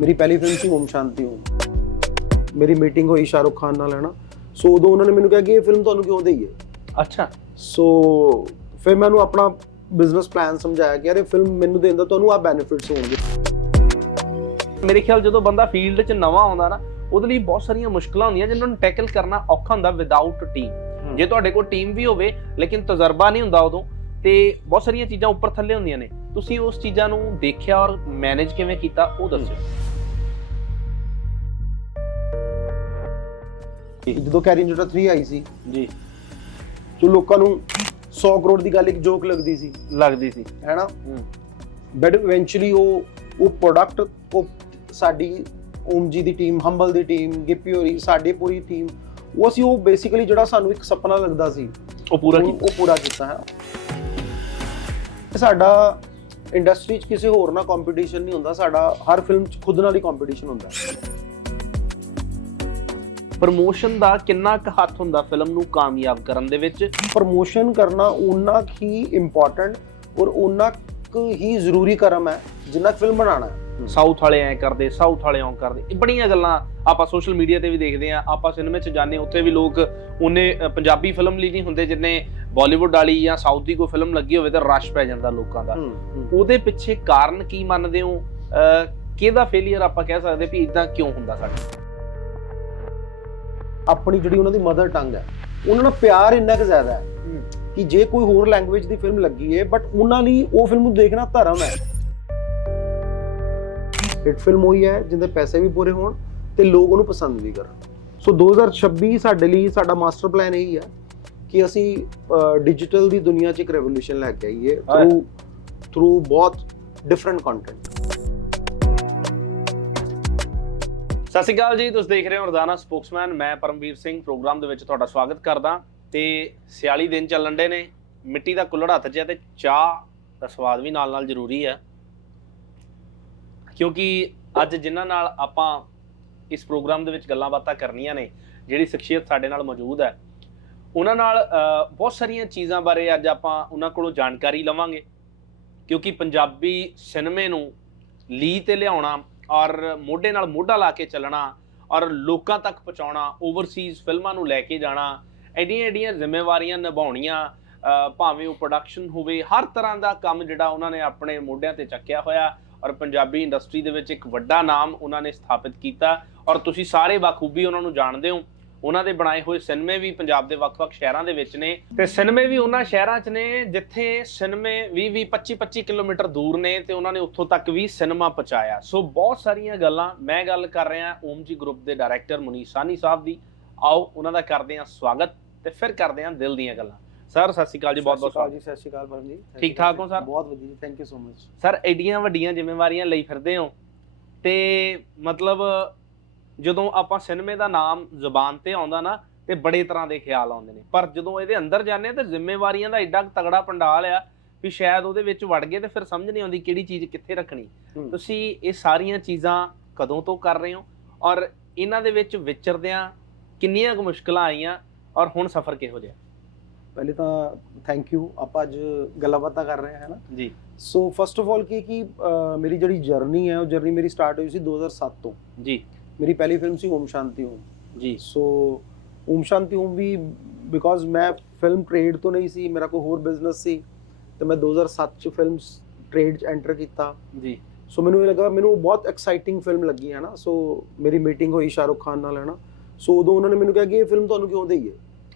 ਮੇਰੀ ਪਹਿਲੀ ਫਿਲਮ ਸੀ ਓਮ ਸ਼ਾਂਤੀ ਓਮ। ਮੇਰੀ ਮੀਟਿੰਗ ਹੋਈ ਸ਼ਾਹਰੁਖ ਖਾਨ ਨਾਲ ਹੈ ਨਾ? ਸੋ ਉਦੋਂ ਉਹਨਾਂ ਨੇ ਮੈਨੂੰ ਕਿਹਾ ਕਿ ਇਹ ਫਿਲਮ ਤੁਹਾਨੂੰ ਕਿਉਂ ਦੇਈਏ? ਅੱਛਾ। ਸੋ ਫਿਰ ਮੈਨੂੰ ਆਪਣਾ ਬਿਜ਼ਨਸ ਪਲਾਨ ਸਮਝਾਇਆ ਕਿ ਯਾਰ ਇਹ ਫਿਲਮ ਮੈਨੂੰ ਦੇਣ ਦਾ ਤੁਹਾਨੂੰ ਆ ਬੈਨੀਫਿਟਸ ਹੋਣਗੇ। ਮੇਰੇ ਖਿਆਲ ਜਦੋਂ ਬੰਦਾ ਫੀਲਡ 'ਚ ਨਵਾਂ ਆਉਂਦਾ ਨਾ ਉਹਦੇ ਲਈ ਬਹੁਤ ਸਾਰੀਆਂ ਮੁਸ਼ਕਲਾਂ ਹੁੰਦੀਆਂ ਜਿਨ੍ਹਾਂ ਨੂੰ ਟੈਕਲ ਕਰਨਾ ਔਖਾ ਹੁੰਦਾ ਵਿਦਆਊਟ ਟੀਮ ਜੇ ਤੁਹਾਡੇ ਕੋਲ ਟੀਮ ਵੀ ਹੋਵੇ ਲੇਕਿਨ ਤਜਰਬਾ ਨਹੀਂ ਹੁੰਦਾ ਉਦੋਂ ਤੇ ਬਹੁਤ ਸਾਰੀਆਂ ਚੀਜ਼ਾਂ ਉੱਪਰ ਥੱਲੇ ਹੁੰਦੀਆਂ ਨੇ। ਤੁਸੀਂ ਉਸ ਚੀਜ਼ਾਂ ਨੂੰ ਦੇਖਿਆ ਔਰ ਮੈਨੇਜ ਕਿਵੇਂ ਕੀਤਾ ਉਹ ਦੱਸਿਓ। ਜਦੋਂ ਕੈਰੀ ਜੋਟਾ 3 ਆਈ ਸੀ। ਜੀ। ਜੋ ਲੋਕਾਂ ਨੂੰ 100 ਕਰੋੜ ਦੀ ਗੱਲ ਇੱਕ ਜੋਕ ਲੱਗਦੀ ਸੀ। ਲੱਗਦੀ ਸੀ। ਹੈ। ਨਾ ਬਟ ਇਵੈਂਚੁਅਲੀ ਉਹ ਉਹ ਪ੍ਰੋਡਕਟ ਉਹ ਸਾਡੀ ਓਮ ਜੀ ਦੀ ਟੀਮ ਹੰਬਲ ਦੀ ਟੀਮ ਗਿੱਪੀ ਹੋਰੀ ਸਾਡੀ ਪੂਰੀ ਟੀਮ ਉਹ ਸੀ ਉਹ ਬੇਸਿਕਲੀ ਜਿਹੜਾ ਸਾਨੂੰ ਇੱਕ ਸੁਪਨਾ ਲੱਗਦਾ ਸੀ। ਉਹ ਪੂਰਾ ਕੀਤਾ ਉਹ ਪੂਰਾ ਕੀਤਾ ਹੈ ਸਾਡਾ ਇੰਡਸਟਰੀ 'ਚ ਕਿਸੇ ਹੋਰ ਨਾਲ ਕੰਪੀਟੀਸ਼ਨ ਨਹੀਂ ਹੁੰਦਾ ਸਾਡਾ ਹਰ ਫਿਲਮ 'ਚ ਖੁਦ ਨਾਲ ਹੀ ਕੰਪੀਟੀਸ਼ਨ ਹੁੰਦਾ। ਹੈ ਪ੍ਰਮੋਸ਼ਨ ਦਾ ਕਿੰਨਾ ਕੁ ਹੱਥ ਹੁੰਦਾ ਫਿਲਮ ਨੂੰ ਕਾਮਯਾਬ ਕਰਨ ਦੇ ਵਿੱਚ? ਪ੍ਰਮੋਸ਼ਨ ਕਰਨਾ ਉਨਾ ਕੁ ਹੀ ਇੰਪੋਰਟੈਂਟ ਔਰ ਉਨਾ ਕੁ ਹੀ ਜ਼ਰੂਰੀ ਕਰਮ ਹੈ ਜਿੰਨਾ ਫਿਲਮ ਬਣਾਉਣਾ ਹੈ। ਸਾਊਥ ਵਾਲੇ ਐ ਕਰਦੇ ਸਾਊਥ ਵਾਲੇ ਔਂ ਕਰਦੇ। ਇਹ ਬੜੀਆਂ ਗੱਲਾਂ ਆਪਾਂ ਸੋਸ਼ਲ ਮੀਡੀਆ ਤੇ ਵੀ ਦੇਖਦੇ ਆ ਆਪਾਂ ਸਿਨੇਮੇ 'ਚ ਜਾਂਦੇ ਉੱਥੇ ਵੀ ਲੋਕ ਉਹਨੇ ਪੰਜਾਬੀ ਫਿਲਮ ਲਈ ਨਹੀਂ ਹੁੰਦੇ ਜਿੰਨੇ ਬਾਲੀਵੁੱਡ ਵਾਲੀ ਜਾਂ ਸਾਊਥ ਦੀ ਕੋਈ ਫਿਲਮ ਲੱਗੀ ਹੋਵੇ ਤਾਂ ਰਸ਼ ਪੈ ਜਾਂਦਾ ਲੋਕਾਂ ਦਾ। ਉਹਦੇ ਪਿੱਛੇ ਕਾਰਨ ਕੀ ਮੰਨਦੇ ਹੋ? ਕਿਹਦਾ ਫੇਲਿਅਰ ਆਪਾਂ ਕਹਿ ਸਕਦੇ ਵੀ ਇਦਾਂ ਕਿਉਂ ਹੁੰਦਾ ਸਾਡੇ? ਆਪਣੀ ਜਿਹੜੀ ਉਹਨਾਂ ਦੀ ਮਦਰ ਟੰਗ ਹੈ ਉਹਨਾਂ ਨਾਲ ਪਿਆਰ ਇੰਨਾ ਕੁ ਜ਼ਿਆਦਾ ਹੈ ਕਿ ਜੇ ਕੋਈ ਹੋਰ ਲੈਂਗੁਏਜ ਦੀ ਫਿਲਮ ਲੱਗੀ ਹੈ ਬਟ ਉਹਨਾਂ ਲਈ ਉਹ ਫਿਲਮ ਨੂੰ ਦੇਖਣਾ ਧਰਮ ਹੈ। ਹਿੱਟ ਫਿਲਮ ਹੋਈ ਹੈ ਜਿੰਦੇ ਪੈਸੇ ਵੀ ਪੂਰੇ ਹੋਣ ਤੇ ਲੋਕ ਉਹਨੂੰ ਪਸੰਦ ਵੀ ਕਰਨ। ਸੋ 2026 ਸਾਡੇ ਲਈ ਸਾਡਾ ਮਾਸਟਰ ਪਲਾਨ ਇਹੀ ਹੈ ਕਿ ਅਸੀਂ ਡਿਜੀਟਲ ਦੀ ਦੁਨੀਆ 'ਚ ਇੱਕ ਰੈਵੋਲੂਸ਼ਨ ਲੈ ਕੇ ਆਈਏ ਥਰੂ ਥਰੂ ਬਹੁਤ ਡਿਫਰੈਂਟ ਕੰਟੈਂਟ ਸਤਿ ਸ਼੍ਰੀ ਅਕਾਲ ਜੀ, ਤੁਸੀਂ ਦੇਖ ਰਹੇ ਹੋ ਰੋਜ਼ਾਨਾ ਸਪੋਕਸਮੈਨ, ਮੈਂ ਪਰਮਵੀਰ ਸਿੰਘ, ਪ੍ਰੋਗਰਾਮ ਦੇ ਵਿੱਚ ਤੁਹਾਡਾ ਸਵਾਗਤ ਕਰਦਾ। ਤੇ ਸਿਆਲੀ ਦਿਨ ਚੱਲਣ ਦੇ ਨੇ, ਮਿੱਟੀ ਦਾ ਕੁੱਲੜ ਹੱਥ 'ਚ ਹੈ ਤੇ ਚਾਹ ਦਾ ਸਵਾਦ ਵੀ ਨਾਲ ਨਾਲ ਜ਼ਰੂਰੀ ਹੈ। ਕਿਉਂਕਿ ਅੱਜ ਜਿਨ੍ਹਾਂ ਨਾਲ ਆਪਾਂ ਇਸ ਪ੍ਰੋਗਰਾਮ ਦੇ ਵਿੱਚ ਗੱਲਾਂ ਬਾਤਾਂ ਕਰਨੀਆਂ ਨੇ, ਜਿਹੜੀ ਸ਼ਖਸੀਅਤ ਸਾਡੇ ਨਾਲ ਮੌਜੂਦ ਹੈ, ਉਹਨਾਂ ਨਾਲ ਬਹੁਤ ਸਾਰੀਆਂ ਚੀਜ਼ਾਂ ਬਾਰੇ ਅੱਜ ਆਪਾਂ ਉਹਨਾਂ ਕੋਲੋਂ ਜਾਣਕਾਰੀ ਲਵਾਂਗੇ। ਕਿਉਂਕਿ ਪੰਜਾਬੀ ਸਿਨੇਮੇ ਨੂੰ ਲੀ ਤੇ ਲਿਆਉਣਾ ਔਰ ਮੋਢੇ ਨਾਲ ਮੋਢਾ ਲਾ ਕੇ ਚੱਲਣਾ ਔਰ ਲੋਕਾਂ ਤੱਕ ਪਹੁੰਚਾਉਣਾ ਓਵਰਸੀਜ਼ ਫਿਲਮਾਂ ਨੂੰ ਲੈ ਕੇ ਜਾਣਾ, ਐਡੀਆਂ ਐਡੀਆਂ ਜ਼ਿੰਮੇਵਾਰੀਆਂ ਨਿਭਾਉਣੀਆਂ ਭਾਵੇਂ ਉਹ ਪ੍ਰੋਡਕਸ਼ਨ ਹੋਵੇ, ਹਰ ਤਰ੍ਹਾਂ ਦਾ ਕੰਮ ਜਿਹੜਾ ਉਹਨਾਂ ਨੇ ਆਪਣੇ ਮੋਢਿਆਂ ਤੇ ਚੱਕਿਆ ਹੋਇਆ ਔਰ ਪੰਜਾਬੀ ਇੰਡਸਟਰੀ ਦੇ ਵਿੱਚ ਇੱਕ ਵੱਡਾ ਨਾਮ ਉਹਨਾਂ ਨੇ ਸਥਾਪਿਤ ਕੀਤਾ ਔਰ ਤੁਸੀਂ ਸਾਰੇ ਬਾਖੂਬੀ ਉਹਨਾਂ ਨੂੰ ਜਾਣਦੇ ਹੋ। ਉਹਨਾਂ ਦੇ ਬਣਾਏ ਹੋਏ ਸਿਨੇਮੇ ਵੀ ਪੰਜਾਬ ਦੇ ਵੱਖ-ਵੱਖ ਸ਼ਹਿਰਾਂ ਦੇ ਵਿੱਚ ਨੇ। ਤੇ ਸਿਨੇਮੇ ਵੀ ਉਹਨਾਂ ਸ਼ਹਿਰਾਂ 'ਚ ਨੇ ਜਿੱਥੇ ਸਿਨੇਮੇ 20-20 25-25 ਕਿਲੋਮੀਟਰ ਦੂਰ ਨੇ ਤੇ ਉਹਨਾਂ ਨੇ ਉੱਥੋਂ ਤੱਕ ਵੀ ਸਿਨੇਮਾ ਪਹੁੰਚਾਇਆ। ਸੋ ਬਹੁਤ ਸਾਰੀਆਂ ਗੱਲਾਂ ਮੈਂ ਗੱਲ ਕਰ ਰਿਹਾ ਓਮ ਜੀ ਗਰੁੱਪ ਦੇ ਡਾਇਰੈਕਟਰ ਮੁਨੀਸ਼ ਸਾਨੀ ਸਾਹਿਬ ਦੀ। ਆਓ ਉਹਨਾਂ ਦਾ ਕਰਦੇ ਹਾਂ ਸਵਾਗਤ ਤੇ ਫਿਰ ਕਰਦੇ ਹਾਂ ਦਿਲ ਦੀਆਂ ਗੱਲਾਂ। ਸਰ ਸਤਿ ਸ਼੍ਰੀ ਅਕਾਲ ਜੀ ਬਹੁਤ ਬਹੁਤ ਸਤਿ ਸ਼੍ਰੀ ਅਕਾਲ ਸਵਾਗਤ। ਜੀ ਸਤਿ ਸ਼੍ਰੀ ਅਕਾਲ ਪਰਮ ਜੀ ਸਤਿ ਠੀਕ ਠਾਕ ਹੋ ਸਰ? ਬਹੁਤ ਵਧੀਆ ਜੀ thank you so much sir ਐਡੀਆਂ ਵੱਡੀਆਂ ਜ਼ਿੰਮੇਵਾਰੀਆਂ ਲਈ ਫਿਰਦੇ ਹੋ। ਤੇ ਮਤਲਬ ਜਦੋਂ ਆਪਾਂ ਸਿਨੇਮੇ ਦਾ ਨਾਮ ਜ਼ੁਬਾਨ ਤੇ ਆਉਂਦਾ ਨਾ ਤੇ ਬੜੇ ਤਰ੍ਹਾਂ ਦੇ ਖਿਆਲ ਆਉਂਦੇ ਨੇ। ਪਰ ਜਦੋਂ ਇਹਦੇ ਅੰਦਰ ਜਾਂਦੇ ਆ ਤੇ ਜ਼ਿੰਮੇਵਾਰੀਆਂ ਦਾ ਐਡਾ ਤਗੜਾ ਪੰਡਾਲ ਆ ਵੀ ਸ਼ਾਇਦ ਉਹਦੇ ਵਿੱਚ ਵੜ ਗਏ ਤੇ ਫਿਰ ਸਮਝ ਨਹੀਂ ਆਉਂਦੀ ਕਿਹੜੀ ਚੀਜ਼ ਕਿੱਥੇ ਰੱਖਣੀ। ਤੁਸੀਂ ਇਹ ਸਾਰੀਆਂ ਚੀਜ਼ਾਂ ਕਦੋਂ ਤੋਂ ਕਰ ਰਹੇ ਹੋ? ਔਰ ਇਹਨਾਂ ਦੇ ਵਿੱਚ ਵਿਚਰਦਿਆਂ ਕਿੰਨੀਆਂ ਕੁ ਮੁਸ਼ਕਲਾਂ ਆਈਆਂ? ਔਰ ਹੁਣ ਸਫ਼ਰ ਕਿਹੋ ਜਿਹਾ? ਪਹਿਲੇ ਤਾਂ ਥੈਂਕ ਯੂ ਆਪਾਂ ਅੱਜ ਗੱਲਾਂ ਬਾਤਾਂ ਕਰ ਰਹੇ ਹਾਂ ਨਾ? ਜੀ। ਸੋ ਫਸਟ ਆਫ ਆਲ ਕੀ ਕਿ ਮੇਰੀ ਜਿਹੜੀ ਜਰਨੀ ਹੈ ਉਹ ਜਰਨੀ ਮੇਰੀ ਸਟਾਰਟ ਹੋਈ ਸੀ 2007 ਤੋਂ। ਜੀ। ਮੇਰੀ ਪਹਿਲੀ ਫਿਲਮ ਸੀ ਓਮ ਸ਼ਾਂਤੀ ਓਮ। ਜੀ। ਸੋ ਓਮ ਸ਼ਾਂਤੀ ਓਮ ਵੀ ਬਿਕੋਜ਼ ਮੈਂ ਫਿਲਮ ਟ੍ਰੇਡ ਤੋਂ ਨਹੀਂ ਸੀ ਮੇਰਾ ਕੋਈ ਹੋਰ ਬਿਜ਼ਨਸ ਸੀ ਤੇ ਮੈਂ 2007 ਚ ਫਿਲਮ ਟ੍ਰੇਡ ਚ ਐਂਟਰ ਕੀਤਾ। ਜੀ। ਸੋ ਮੈਨੂੰ ਇਹ ਲੱਗਾ ਮੈਨੂੰ ਬਹੁਤ ਐਕਸਾਈਟਿੰਗ ਫਿਲਮ ਲੱਗੀ ਹੈ ਨਾ? ਸੋ ਮੇਰੀ ਮੀਟਿੰਗ ਹੋਈ ਸ਼ਾਹਰੁਖ ਖਾਨ ਨਾਲ ਹੈ ਨਾ? ਸੋ ਉਦੋਂ ਉਹਨਾਂ ਨੇ ਮੈਨੂੰ ਕਿਹਾ ਕਿ ਇਹ ਫਿਲਮ ਤੁਹਾਨੂੰ ਕਿਉਂ ਦੇਈਏ?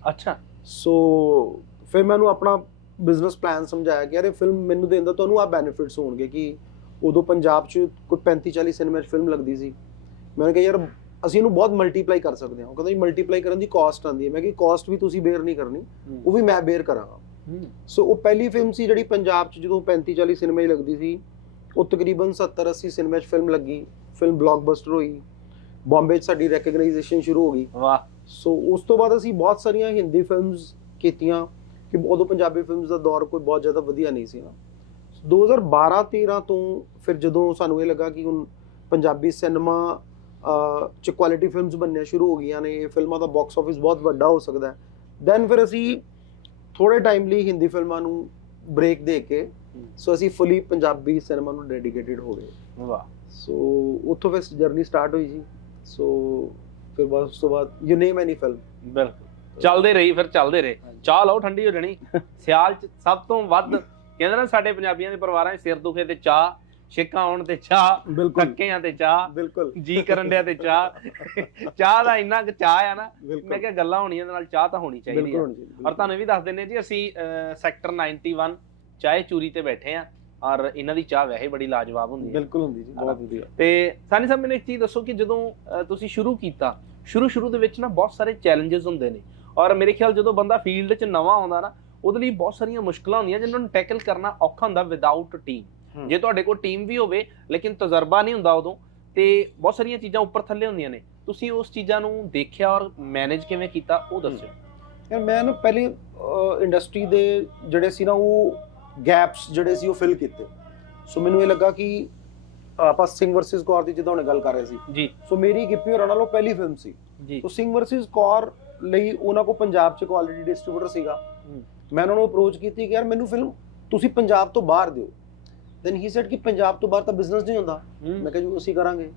ਅੱਛਾ। ਸੋ ਫਿਰ ਮੈਨੂੰ ਆਪਣਾ ਬਿਜ਼ਨਸ ਪਲਾਨ ਸਮਝਾਇਆ ਕਿ ਯਾਰ ਇਹ ਫਿਲਮ ਮੈਨੂੰ ਦੇਣ ਦਾ ਤੁਹਾਨੂੰ ਆ ਬੈਨੀਫਿਟਸ ਹੋਣਗੇ ਕਿ ਉਦੋਂ ਪੰਜਾਬ 'ਚ ਕੋਈ 35 40 ਸਿਨੇਮਾ 'ਚ ਫਿਲਮ ਲੱਗਦੀ ਸੀ। ਮੈਂ ਕਿਹਾ ਯਾਰ ਅਸੀਂ ਇਹਨੂੰ ਬਹੁਤ ਮਲਟੀਪਲਾਈ ਕਰ ਸਕਦੇ ਹਾਂ। ਉਹ ਕਹਿੰਦਾ ਜੀ ਮਲਟੀਪਲਾਈ ਕਰਨ ਦੀ ਕਾਸਟ ਆਉਂਦੀ ਹੈ। ਮੈਂ ਕਿਹਾ ਕਾਸਟ ਵੀ ਤੁਸੀਂ ਬੇਅਰ ਨਹੀਂ ਕਰਨੀ ਉਹ ਵੀ ਮੈਂ ਬੇਅਰ ਕਰਾਂਗਾ। ਸੋ ਉਹ ਪਹਿਲੀ ਫਿਲਮ ਸੀ ਜਿਹੜੀ ਪੰਜਾਬ 'ਚ ਜਦੋਂ 35 40 ਸਿਨੇਮਾ 'ਚ ਲੱਗਦੀ ਸੀ ਉਹ ਤਕਰੀਬਨ 70 80 ਸਿਨੇਮਾ 'ਚ ਫਿਲਮ ਲੱਗੀ। ਫਿਲਮ ਬਲੌਕਬਸਟਰ ਹੋਈ। ਬੰਬੇ 'ਚ ਸਾਡੀ ਰੈਕਗਨਾਈਜੇਸ਼ਨ ਸ਼ੁਰੂ ਹੋ ਗਈ। ਵਾਹ। ਸੋ ਉਸ ਤੋਂ ਬਾਅਦ ਅਸੀਂ ਬਹੁਤ ਸਾਰੀਆਂ ਹਿੰਦੀ ਫਿਲਮਸ ਕੀਤੀਆਂ ਕਿ ਉਦੋਂ ਪੰਜਾਬੀ ਫਿਲਮਸ ਦਾ ਦੌਰ ਕੋਈ ਬਹੁਤ ਜ਼ਿਆਦਾ ਵਧੀਆ ਨਹੀਂ ਸੀ ਨਾ। 2012-13 ਤੋਂ ਫਿਰ ਜਦੋਂ ਸਾਨੂੰ ਇਹ ਲੱਗਾ ਕਿ ਹੁਣ ਪੰਜਾਬੀ ਸਿਨੇਮਾ ਚ ਕੁਆਲਿਟੀ ਫਿਲਮਸ ਬਣਨੀਆਂ ਸ਼ੁਰੂ ਹੋ ਗਈਆਂ ਨੇ ਫਿਲਮਾਂ ਦਾ ਬਾਕਸ ਆਫਿਸ ਬਹੁਤ ਵੱਡਾ ਹੋ ਸਕਦਾ ਹੈ। ਦੈਨ ਫਿਰ ਅਸੀਂ ਥੋੜੇ ਟਾਈਮ ਲਈ ਹਿੰਦੀ ਫਿਲਮਾਂ ਨੂੰ ਬ੍ਰੇਕ ਦੇ ਕੇ ਸੋ ਅਸੀਂ ਫੁੱਲੀ ਪੰਜਾਬੀ ਸਿਨੇਮਾ ਨੂੰ ਡੈਡੀਕੇਟਿਡ ਹੋ ਗਏ। ਵਾਹ। ਸੋ ਉੱਥੋਂ ਫਿਰ ਜਰਨੀ ਸਟਾਰਟ ਹੋਈ ਜੀ। ਸੋ ਫਿਰ ਬਸ ਉਸ ਤੋਂ ਬਾਅਦ ਯੂ ਨੇਮ ਐਨੀ ਫਿਲਮ ਬਿਲਕੁਲ। ਚੱਲਦੇ ਰਹੀ ਫਿਰ ਚੱਲਦੇ ਰਹੇ। ਚਾਹ ਲਓ ਠੰਡੀ ਹੋ ਜਾਣੀ। ਸਿਆਲ ਚ ਸਭ ਤੋਂ ਵੱਧ ਕਹਿੰਦੇ ਨਾ ਸਾਡੇ ਪੰਜਾਬੀਆਂ ਦੇ ਪਰਿਵਾਰਾਂ 'ਚ ਸਿਰ ਦੁਖੇ ਤੇ ਚਾਹ। ਛਿੱਕਾਂ ਆਉਣ ਤੇ ਚਾਹ ਬਿਲਕੁਲ। ਕੱਕੇ ਆ ਤੇ ਚਾਹ ਬਿਲਕੁਲ। ਜੀ ਕਰਨ ਡਿਆ ਤੇ ਚਾਹ। ਚਾਹ ਦਾ ਇੰਨਾ ਕੁ ਚਾਹ ਆ ਨਾ ਮੈਂ ਬਿਲਕੁਲ ਕਿਹਾ ਗੱਲਾਂ ਹੋਣੀਆਂ ਦੇ ਨਾਲ ਚਾਹ ਤਾਂ ਹੋਣੀ ਚਾਹੀਦੀ ਆ। ਬਿਲਕੁਲ ਔਰ ਤੁਹਾਨੂੰ ਇਹ ਵੀ ਦੱਸ ਦਿੰਨੇ ਜੀ ਅਸੀਂ ਸੈਕਟਰ 91 ਚਾਏ ਚੂਰੀ ਤੇ ਬੈਠੇ ਆ ਔਰ ਇਹਨਾਂ ਦੀ ਚਾਹ ਵੈਸੇ ਬੜੀ ਲਾਜਵਾਬ ਹੁੰਦੀ ਹੈ ਬਿਲਕੁਲ ਹੁੰਦੀ ਜੀ ਬਹੁਤ ਵਧੀਆ। ਤੇ ਸਾਨੀ ਸਾਹਿਬ ਮੈਨੂੰ ਇੱਕ ਚੀਜ਼ ਦੱਸੋ ਕਿ ਜਦੋਂ ਅਹ, ਤੁਸੀਂ ਸ਼ੁਰੂ ਕੀਤਾ ਸ਼ੁਰੂ ਸ਼ੁਰੂ ਦੇ ਵਿੱਚ ਨਾ ਬਹੁਤ ਸਾਰੇ ਚੈਲੰਜਸ ਹੁੰਦੇ ਨੇ। ਔਰ ਮੇਰੇ ਖਿਆਲ ਜਦੋਂ ਬੰਦਾ ਫੀਲਡ 'ਚ ਨਵਾਂ ਆਉਂਦਾ ਨਾ ਉਹਦੇ ਲਈ ਬਹੁਤ ਸਾਰੀਆਂ ਮੁਸ਼ਕਲਾਂ ਹੁੰਦੀਆਂ ਜਿਨ੍ਹਾਂ ਨੂੰ ਟੈਕਲ ਕਰਨਾ ਔਖਾ ਹੁੰਦਾ ਵਿਦਆਊਟ ਟੀਮ। ਜੇ ਤੁਹਾਡੇ ਕੋਲ ਟੀਮ ਵੀ ਹੋਵੇ ਲੇਕਿਨ ਤਜਰਬਾ ਨਹੀਂ ਹੁੰਦਾ ਉਦੋਂ ਤੇ ਬਹੁਤ ਸਾਰੀਆਂ ਚੀਜ਼ਾਂ ਉੱਪਰ ਥੱਲੇ ਹੁੰਦੀਆਂ ਨੇ। ਤੁਸੀਂ ਉਸ ਚੀਜ਼ਾਂ ਨੂੰ ਦੇਖਿਆ ਔਰ ਮੈਨੇਜ ਕਿਵੇਂ ਕੀਤਾ ਉਹ ਦੱਸਿਓ। ਯਾਰ ਮੈਂ ਨਾ ਪਹਿਲੇ ਇੰਡਸਟਰੀ ਦੇ ਜਿਹੜੇ ਸੀ ਨਾ ਉਹ ਗੈਪਸ ਜਿਹੜੇ ਸੀ ਉਹ ਫਿਲ ਕੀਤੇ। ਸੋ ਮੈਨੂੰ ਇਹ ਲੱਗਾ ਕਿ ਆਪਾਂ ਸਿੰਘ ਵਰਸਸ ਕੌਰ ਦੀ ਜਿੱਦਾਂ ਉਹਨੇ ਗੱਲ ਕਰ ਰਹੇ ਸੀ। ਜੀ। ਸੋ ਮੇਰੀ ਗਿੱਪੀ ਹੋਰਾਂ ਨਾਲੋਂ ਪਹਿਲੀ ਫਿਲਮ ਸੀ। ਜੀ। ਸੋ ਸਿੰਘ ਵਰਸਸ ਕੌਰ ਲਈ ਉਹਨਾਂ ਕੋ ਪੰਜਾਬ ਚ ਕੁਆਲਿਟੀ ਡਿਸਟ੍ਰੀਬਿਊਟਰ ਸੀਗਾ। ਮੈਂ ਉਹਨਾਂ ਨੂੰ ਅਪਰੋਚ ਕੀਤੀ ਕਿ ਯਾਰ ਮੈਨੂੰ ਫਿਲਮ ਤੁਸੀਂ ਪੰਜਾਬ ਤੋਂ ਬਾਹਰ ਦਿਓ। ਦੈਨ ਹੀ ਸੈਡ ਕਿ ਪੰਜਾਬ ਤੋਂ ਬਾਹਰ ਤਾਂ ਬਿਜ਼ਨਸ ਨਹੀਂ ਹੁੰਦਾ ਮੈਂ ਕਿਹਾ ਜੀ ਅਸੀਂ ਕਰਾਂਗੇ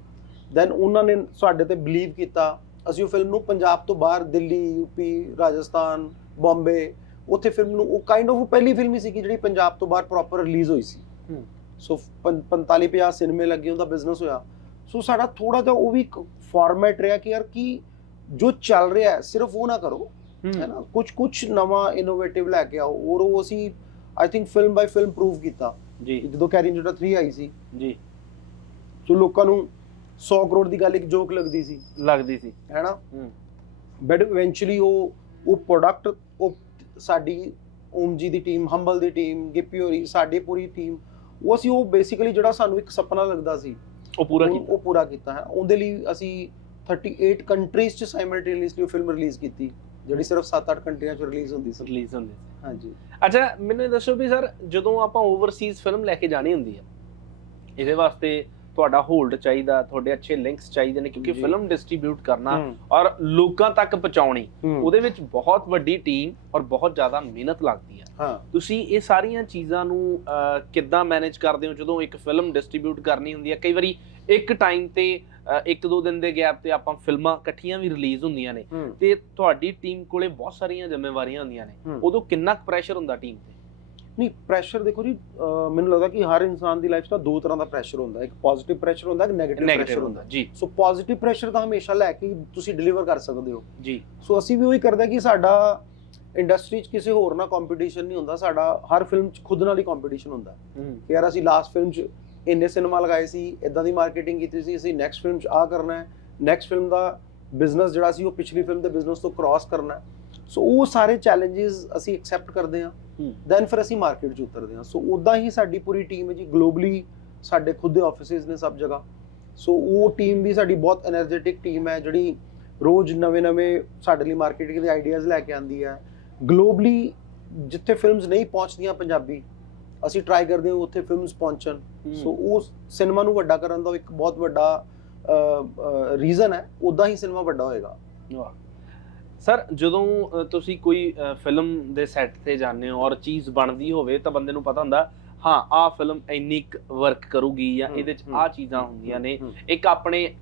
ਦੈਨ ਉਹਨਾਂ ਨੇ ਸਾਡੇ ਤੇ ਬਲੀਵ ਕੀਤਾ ਅਸੀਂ ਉਹ ਫਿਲਮ ਨੂੰ ਪੰਜਾਬ ਤੋਂ ਬਾਹਰ ਦਿੱਲੀ ਯੂਪੀ ਰਾਜਸਥਾਨ ਬੰਬੇ ਉੱਥੇ ਫਿਲਮ ਨੂੰ ਉਹ ਕਾਈਂਡ ਆਫ ਪਹਿਲੀ ਫਿਲਮ ਹੀ ਸੀ ਕਿ ਜਿਹੜੀ ਪੰਜਾਬ ਤੋਂ ਬਾਹਰ ਪ੍ਰੋਪਰ ਰਿਲੀਜ਼ ਹੋਈ ਸੀ। ਸੋ 45 50 ਸਿਨੇਮੇ ਲੱਗੇ ਉਹਦਾ ਬਿਜ਼ਨਸ ਹੋਇਆ ਸੋ ਸਾਡਾ ਥੋੜਾ ਜਿਹਾ ਉਹ ਵੀ ਇੱਕ ਫਾਰਮੈਟ ਰਿਹਾ ਕਿ ਯਾਰ ਕੀ ਜੋ ਚੱਲ ਰਿਹਾ ਹੈ ਸਿਰਫ ਉਹ ਨਾ ਕਰੋ ਹੈ ਨਾ ਕੁਝ ਕੁਝ ਨਵਾਂ ਇਨੋਵੇਟਿਵ ਲੈ ਕੇ ਆਓ ਔਰ ਉਹ ਅਸੀਂ I think film by film prove ਕੀਤਾ ਜੀ। ਜਦੋਂ ਕੈਰੀਨ ਜਿਹੜਾ 3 ਆਈ ਸੀ ਜੀ। ਸੋ ਲੋਕਾਂ ਨੂੰ 100 ਕਰੋੜ ਦੀ ਗੱਲ ਇੱਕ ਜੋਕ ਲੱਗਦੀ ਸੀ। ਲੱਗਦੀ ਸੀ। ਹੈ ਨਾ ਹੂੰ। ਬਟ ਇਵੈਂਚੁਅਲੀ ਉਹ ਉਹ ਪ੍ਰੋਡਕਟ ਉਹ ਸਾਡੀ ਓਮ ਜੀ ਦੀ ਟੀਮ ਹੰਬਲ ਦੀ ਟੀਮ ਗਿੱਪੀ ਹੋਰੀ ਸਾਡੀ ਪੂਰੀ ਟੀਮ ਉਹ ਅਸੀਂ ਉਹ ਬੇਸਿਕਲੀ ਜਿਹੜਾ ਸਾਨੂੰ ਇੱਕ ਸੁਪਨਾ ਲੱਗਦਾ ਸੀ ਉਹ ਪੂਰਾ ਉਹ- ਕੀਤਾ। ਉਹ ਪੂਰਾ ਕੀਤਾ ਹੈ। ਉਹਦੇ ਲਈ ਅਸੀਂ 38 ਕੰਟਰੀਜ਼ ਚ ਸਾਈਮਲਟੇਨੀਅਸਲੀ ਫਿਲਮ ਰਿਲੀਜ਼ ਕੀਤੀ। ਜਿਹੜੀ ਸਿਰਫ 7-8 ਕੰਟਰੀਆਂ ਚ ਰਿਲੀਜ਼ ਹੁੰਦੀ ਸੀ। ਰਿਲੀਜ਼ ਹੁੰਦੀ ਸੀ। ਹਾਂਜੀ। ਅੱਛਾ ਮੈਨੂੰ ਇਹ ਦੱਸੋ ਵੀ ਸਰ ਜਦੋਂ ਆਪਾਂ ਓਵਰਸੀਜ਼ ਫਿਲਮ ਲੈ ਕੇ ਜਾਣੀ ਹੁੰਦੀ ਆ ਇਹਦੇ ਵਾਸਤੇ ਤੁਹਾਡਾ ਹੋਲਡ ਚਾਹੀਦਾ ਤੁਹਾਡੇ ਅੱਛੇ ਲਿੰਕਸ ਚਾਹੀਦੇ ਨੇ ਕਿਉਂਕਿ ਜੀ। ਫਿਲਮ ਡਿਸਟ੍ਰੀਬਿਊਟ ਕਰਨਾ ਔਰ ਲੋਕਾਂ ਤੱਕ ਪਹੁੰਚਾਉਣੀ ਉਹਦੇ ਉਹਦੇ ਵਿੱਚ ਬਹੁਤ ਵੱਡੀ ਟੀਮ ਔਰ ਬਹੁਤ ਜ਼ਿਆਦਾ ਮਿਹਨਤ ਲੱਗਦੀ ਆ। ਹਾਂ। ਤੁਸੀਂ ਇਹ ਸਾਰੀਆਂ ਚੀਜ਼ਾਂ ਨੂੰ ਅਹ, ਕਿੱਦਾਂ ਮੈਨੇਜ ਕਰਦੇ ਹੋ? ਜਦੋਂ ਇੱਕ ਫਿਲਮ ਡਿਸਟ੍ਰੀਬਿਊਟ ਕਰਨੀ ਹੁੰਦੀ ਹੈ ਕਈ ਵਾਰੀ ਇੱਕ ਟਾਈਮ ਤੇ ਇੱਕ ਦੋ ਦਿਨ ਦੇ ਗੈਪ ਤੇ ਆਪਾਂ ਫਿਲਮਾਂ ਇਕੱਠੀਆਂ ਵੀ ਰਿਲੀਜ਼ ਹੁੰਦੀਆਂ ਨੇ ਤੇ ਤੁਹਾਡੀ ਟੀਮ ਕੋਲੇ ਬਹੁਤ ਸਾਰੀਆਂ ਜ਼ਿੰਮੇਵਾਰੀਆਂ ਹੁੰਦੀਆਂ ਨੇ। ਉਦੋਂ ਕਿੰਨਾ ਪ੍ਰੈਸ਼ਰ ਹੁੰਦਾ ਟੀਮ ਤੇ? ਨਹੀਂ ਪ੍ਰੈਸ਼ਰ ਦੇਖੋ ਜੀ ਮੈਨੂੰ ਲੱਗਦਾ ਕਿ ਹਰ ਇਨਸਾਨ ਦੀ ਲਾਈਫ 'ਚ ਦੋ ਤਰ੍ਹਾਂ ਦਾ ਪ੍ਰੈਸ਼ਰ ਹੁੰਦਾ ਇੱਕ ਪੋਜ਼ਿਟਿਵ ਪ੍ਰੈਸ਼ਰ ਹੁੰਦਾ ਇੱਕ ਨੈਗੇਟਿਵ ਪ੍ਰੈਸ਼ਰ ਨੈਗੇਟਿਵ ਹੁੰਦਾ ਜੀ। ਸੋ ਪੋਜ਼ਿਟਿਵ ਪ੍ਰੈਸ਼ਰ ਤਾਂ ਹਮੇਸ਼ਾ ਲੈ ਕੇ ਤੁਸੀਂ ਡਿਲੀਵਰ ਕਰ ਸਕਦੇ ਹੋ। ਜੀ। ਸੋ ਅਸੀਂ ਵੀ ਉਹੀ ਕਰਦੇ ਕਿ ਸਾਡਾ ਇੰਡਸਟਰੀ 'ਚ ਕਿਸੇ ਹੋਰ ਨਾਲ ਕੰਪੀਟੀਸ਼ਨ ਨਹੀਂ ਹੁੰਦਾ ਸਾਡਾ ਹਰ ਫਿਲਮ 'ਚ ਖੁਦ ਨਾਲ ਹੀ ਕੰਪੀਟੀਸ਼ਨ ਹੁੰਦਾ। ਕਿ ਯਾਰ ਅਸੀਂ ਲਾਸਟ ਫਿਲਮ 'ਚ ਇੰਨੇ ਸਿਨੇਮਾ ਲਗਾਏ ਸੀ ਇਦਾਂ ਦੀ ਮਾਰਕੀਟਿੰਗ ਕੀਤੀ ਸੀ ਅਸੀਂ ਨੈਕਸਟ ਫਿਲਮ 'ਚ ਆ ਕਰਨਾ ਹੈ। ਨੈਕਸਟ ਫਿਲਮ ਦਾ ਬਿਜ਼ਨਸ ਜਿਹੜਾ ਸੀ ਉਹ ਪਿਛਲੀ ਫਿਲਮ ਦੇ ਬਿਜ਼ਨਸ ਤੋਂ ਕ੍ਰਾਸ ਕਰਨਾ ਸੋ ਉਹ ਸਾਰੇ ਚੈਲੰਜਸ ਅਸੀਂ ਐਕਸੈਪਟ ਕਰਦੇ ਹਾਂ। ਦੈਨ ਫਿਰ ਅਸੀਂ ਮਾਰਕੀਟ 'ਚ ਉਤਰਦੇ ਹਾਂ। ਸੋ ਉਦਾਂ ਹੀ ਸਾਡੀ ਪੂਰੀ ਟੀਮ ਹੈ ਜੀ ਗਲੋਬਲੀ ਸਾਡੇ ਖੁਦ ਦੇ ਆਫਿਸਿਸ ਨੇ ਸਭ ਜਗ੍ਹਾ। ਸੋ ਉਹ ਟੀਮ ਵੀ ਸਾਡੀ ਬਹੁਤ એનર્ਜੈਟਿਕ ਟੀਮ ਹੈ ਜਿਹੜੀ ਰੋਜ਼ ਨਵੇਂ-ਨਵੇਂ ਸਾਡੇ ਲਈ ਮਾਰਕੀਟਿੰਗ ਦੇ ਆਈਡੀਆਜ਼ ਲੈ ਕੇ ਆਉਂਦੀ ਹੈ। ਗਲੋਬਲੀ ਜਿੱਥੇ ਫਿਲਮਸ ਨਹੀਂ ਪਹੁੰਚਦੀਆਂ ਪੰਜਾਬੀ ਅਸੀਂ ਟਰਾਈ ਕਰਦੇ ਹਾਂ ਉੱਥੇ ਫਿਲਮਸ ਪਹੁੰਚਣ। ਸੋ ਉਹ ਸਿਨੇਮਾ ਨੂੰ ਵੱਡਾ ਕਰਨ ਦਾ ਇੱਕ ਬਹੁਤ ਵੱਡਾ ਰੀਜ਼ਨ ਹੈ ਉਦਾਂ ਹੀ ਸਿਨੇਮਾ ਵੱਡਾ ਹੋਏਗਾ। ਸਰ ਜਦੋਂ ਤੁਸੀਂ ਕੋਈ ਫਿਲਮ ਦੇ ਸੈੱਟ ਤੇ ਜਾਂਦੇ ਹੋ ਔਰ ਚੀਜ਼ ਬਣਦੀ ਹੋਵੇ ਤਾਂ ਬੰਦੇ ਨੂੰ ਪਤਾ ਹੁੰਦਾ ਹਾਂ ਆਹ ਫਿਲਮ ਇੰਨੀ ਵਰਕ ਕਰੂਗੀ ਜਾਂ ਇਹਦੇ ਚ ਆਹ ਚੀਜ਼ਾਂ ਹੁੰਦੀਆਂ ਨੇ। ਇੱਕ ਆਪਣੇ